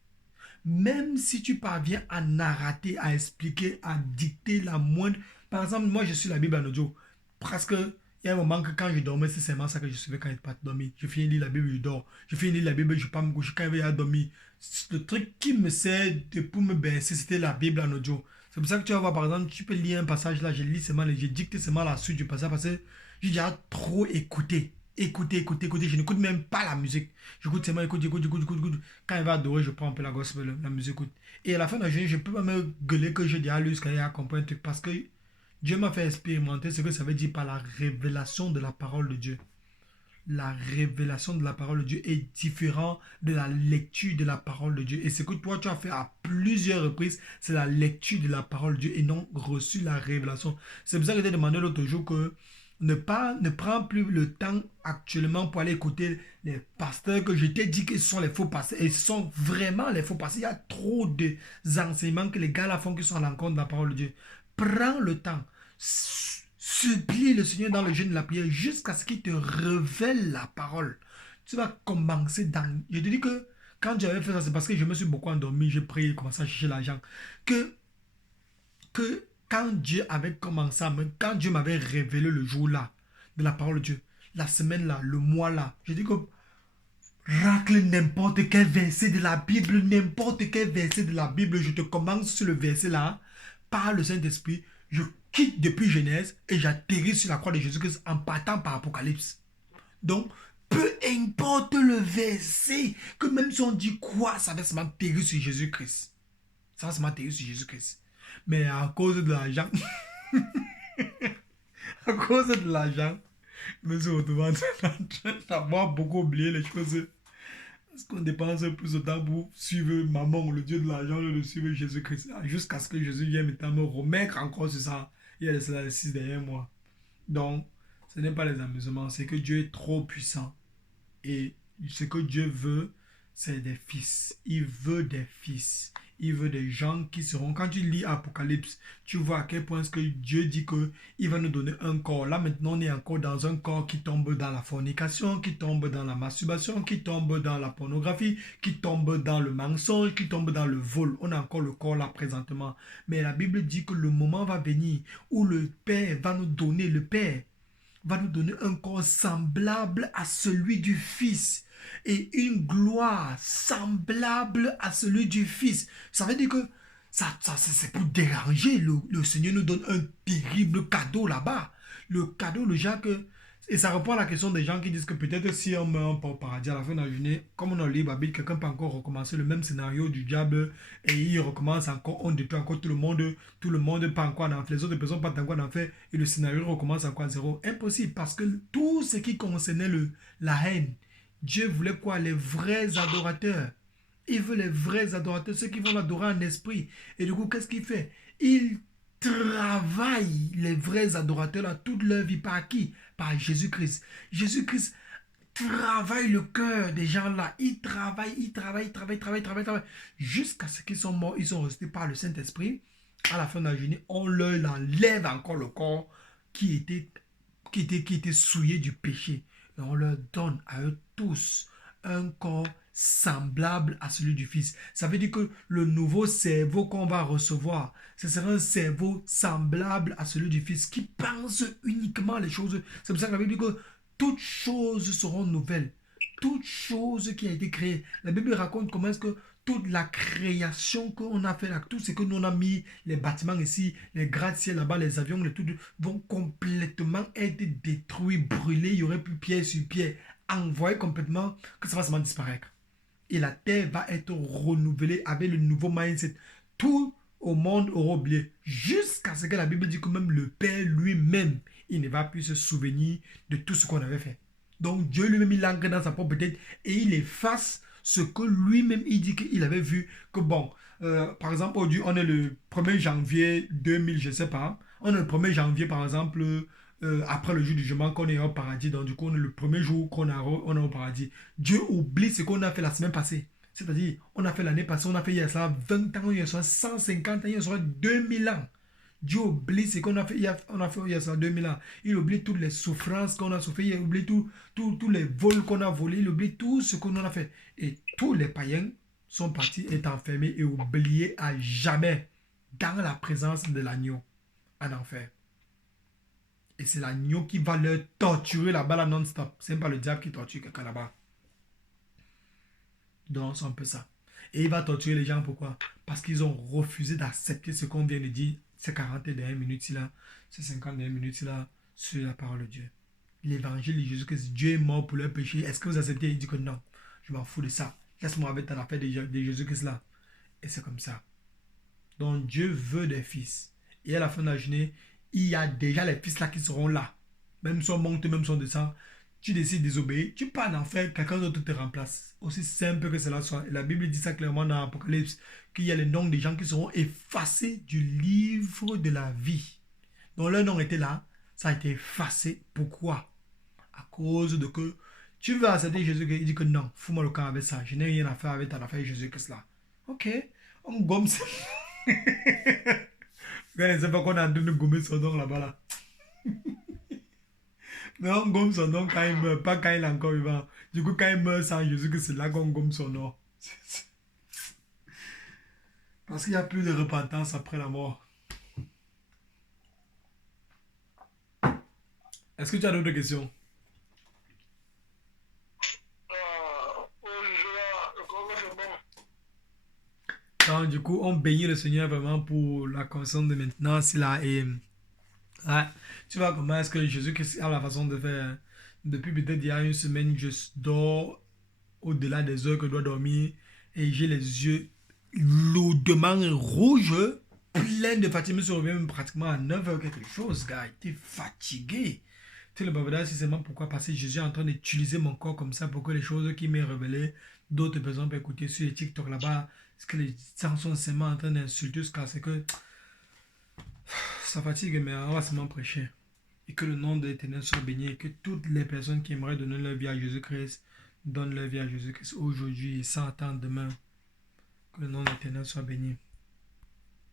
même si tu parviens à narrater, à expliquer, à dicter la moindre... Par exemple, moi, je suis la Bible en audio. Presque, il y a un moment que quand je dormais, c'est seulement ça que je suivais quand je pas dormir. Je finis de lire la Bible, je dors. Je finis de lire la Bible, je ne pas me coucher quand il va dormir. Le truc qui me sert pour me baisser, c'était la Bible en audio. C'est pour ça que tu vas voir, par exemple, tu peux lire un passage là, je lis seulement, je dicte seulement la suite du passage parce que j'ai déjà trop écouté. Écoutez, je n'écoute même pas la musique. J'écoute seulement, écoute. Quand il va adorer, je prends un peu la gospel, la musique, écoute. Et à la fin de la journée, je peux pas me gueuler que j'ai déjà lu ce qu'il y a compris un truc parce que Dieu m'a fait expérimenter ce que ça veut dire par la révélation de la parole de Dieu. La révélation de la parole de Dieu est différente de la lecture de la parole de Dieu. Et ce que toi, tu as fait à plusieurs reprises, c'est la lecture de la parole de Dieu et non reçu la révélation. C'est pour ça que je t'ai demandé l'autre jour que ne prends plus le temps actuellement pour aller écouter les pasteurs que je t'ai dit que ce sont les faux pasteurs. Et ce sont vraiment les faux pasteurs. Il y a trop d'enseignements que les gars là font qui sont à l'encontre de la parole de Dieu. Prends le temps. Supplie le Seigneur dans le jeûne de la prière jusqu'à ce qu'il te révèle la parole. Tu vas commencer dans... Je te dis que quand j'avais fait ça, c'est parce que je me suis beaucoup endormi, j'ai prié, commencé à chercher l'argent. Que quand Dieu avait commencé quand Dieu m'avait révélé le jour là, de la parole de Dieu, la semaine là, le mois là, je dis que racle n'importe quel verset de la Bible, je te commence sur le verset là, par le Saint-Esprit, je quitte depuis Genèse et j'atterris sur la croix de Jésus-Christ en partant par Apocalypse. Donc, peu importe le verset, que même si on dit quoi, ça va se m'atterrir sur Jésus-Christ. Ça va se m'atterrir sur Jésus-Christ. Mais à cause de l'argent, à cause de l'argent, je me suis retrouvé en train d'avoir beaucoup oublié les choses. Parce qu'on dépense plus de temps pour suivre maman, le Dieu de l'argent, de suivre Jésus-Christ. Jusqu'à ce que Jésus vienne maintenant me remettre encore sur ça. Il y a les 6 derrière moi. Donc, ce n'est pas les amusements, c'est que Dieu est trop puissant. Et ce que Dieu veut, c'est des fils. Il veut des fils. Il veut des gens qui seront... Quand tu lis Apocalypse, tu vois à quel point est-ce que Dieu dit qu'il va nous donner un corps. Là, maintenant, on est encore dans un corps qui tombe dans la fornication, qui tombe dans la masturbation, qui tombe dans la pornographie, qui tombe dans le mensonge, qui tombe dans le vol. On a encore le corps là présentement. Mais la Bible dit que le moment va venir où le Père va nous donner, le Père va nous donner un corps semblable à celui du Fils et une gloire semblable à celui du Fils. Ça veut dire que c'est pour déranger. Le Seigneur nous donne un terrible cadeau là-bas. Le cadeau, le genre que... Et ça répond à la question des gens qui disent que peut-être si on meurt au paradis à la fin de la journée, comme on a lu la Bible, quelqu'un peut encore recommencer le même scénario du diable et il recommence encore, on détruit encore tout le monde part encore en enfer, les autres personnes partent encore en enfer et le scénario recommence encore à zéro. Impossible parce que tout ce qui concernait la haine, Dieu voulait quoi? Les vrais adorateurs. Il veut les vrais adorateurs, ceux qui vont l'adorer en esprit. Et du coup, qu'est-ce qu'il fait? Il travaille les vrais adorateurs là, toute leur vie par qui? Par Jésus-Christ. Jésus-Christ travaille le cœur des gens là. Il travaille. Jusqu'à ce qu'ils sont morts, ils sont restés par le Saint-Esprit. À la fin de la journée, on leur enlève encore le corps qui était souillé du péché. Et on leur donne à eux tous un corps semblable à celui du Fils. Ça veut dire que le nouveau cerveau qu'on va recevoir, ce sera un cerveau semblable à celui du Fils qui pense uniquement les choses. C'est pour ça que la Bible dit que toutes choses seront nouvelles. Toute chose qui a été créée. La Bible raconte comment est-ce que toute la création qu'on a fait là, tout ce que nous on a mis, les bâtiments ici, les gratte-ciel là-bas, les avions, les tout, vont complètement être détruits, brûlés. Il y aurait plus pierre sur pierre, envoyé complètement, que ça va seulement disparaître. Et la terre va être renouvelée avec le nouveau mindset. Tout au monde aura oublié. Jusqu'à ce que la Bible dit que même le Père lui-même, il ne va plus se souvenir de tout ce qu'on avait fait. Donc Dieu lui-même, il l'ancre dans sa propre tête et il efface ce que lui-même, il dit qu'il avait vu. Que bon, par exemple, aujourd'hui, on est le 1er janvier 2000, je ne sais pas. On est le 1er janvier, par exemple... après le jour du jugement qu'on est au paradis, donc du coup on est le premier jour qu'on on est au paradis. Dieu oublie ce qu'on a fait la semaine passée. C'est-à-dire, on a fait l'année passée, on a fait il y a ça 20 ans, il y a ça 150 ans, il y a ça 2000 ans. Dieu oublie ce qu'on a fait, il y a ça 2000 ans. Il oublie toutes les souffrances qu'on a souffert, il oublie tous les vols qu'on a volés, il oublie tout ce qu'on a fait. Et tous les païens sont partis, être enfermés et oubliés à jamais dans la présence de l'agneau en enfer. Et c'est l'agneau qui va leur torturer là-bas là non-stop. C'est même pas le diable qui torture quelqu'un là-bas. Donc c'est un peu ça. Et il va torturer les gens pourquoi? Parce qu'ils ont refusé d'accepter ce qu'on vient de dire, ces 40 dernières minutes là, ces 50 dernières minutes là, sur la parole de Dieu. L'évangile de Jésus-Christ, Dieu est mort pour leur péché. Est-ce que vous acceptez? Il dit que non, je m'en fous de ça. Laisse-moi avec ton affaire de Jésus-Christ là. Et c'est comme ça. Donc Dieu veut des fils. Et à la fin de la journée, il y a déjà les fils là qui seront là. Même si on monte, même si on descend, tu décides de désobéir, tu pars d'en faire, quelqu'un d'autre te remplace. Aussi simple que cela soit. Et la Bible dit ça clairement dans l'Apocalypse, qu'il y a les noms des gens qui seront effacés du livre de la vie. Donc leur nom était là, ça a été effacé. Pourquoi? À cause de que tu veux accepter Jésus, il dit que non, fous-moi le camp avec ça, je n'ai rien à faire avec ta affaire Jésus que cela. Ok, on gomme ça. Regardez, c'est pas qu'on est en train de gommer son nom là-bas là. Mais on gomme son nom quand il meurt, pas quand il est encore vivant. Du coup, quand il meurt sans Jésus, que c'est là qu'on gomme son nom. Parce qu'il n'y a plus de repentance après la mort. Est-ce que tu as d'autres questions? Donc, du coup, on bénit le Seigneur vraiment pour la connaissance de maintenant. C'est là et Ouais. Tu vois comment est-ce que Jésus-Christ a la façon de faire. Depuis peut-être il y a une semaine, je dors au-delà des heures que je dois dormir et j'ai les yeux lourdement rouges, pleins de fatigue. Je me suis réveillé même pratiquement à 9 h quelque chose, gars. J'étais fatigué. Tu sais, le babada, c'est seulement pourquoi? Parce que Jésus est en train d'utiliser mon corps comme ça pour que les choses qui m'ont révélées, d'autres personnes peuvent écouter sur les TikTok là-bas. Parce que les gens sont seulement en train d'insulter ce cas. C'est que ça fatigue, mais on va seulement prêcher. Et que le nom de l'Éternel soit béni. Et que toutes les personnes qui aimeraient donner leur vie à Jésus-Christ donnent leur vie à Jésus-Christ aujourd'hui et sans attendre demain. Que le nom de l'Éternel soit béni.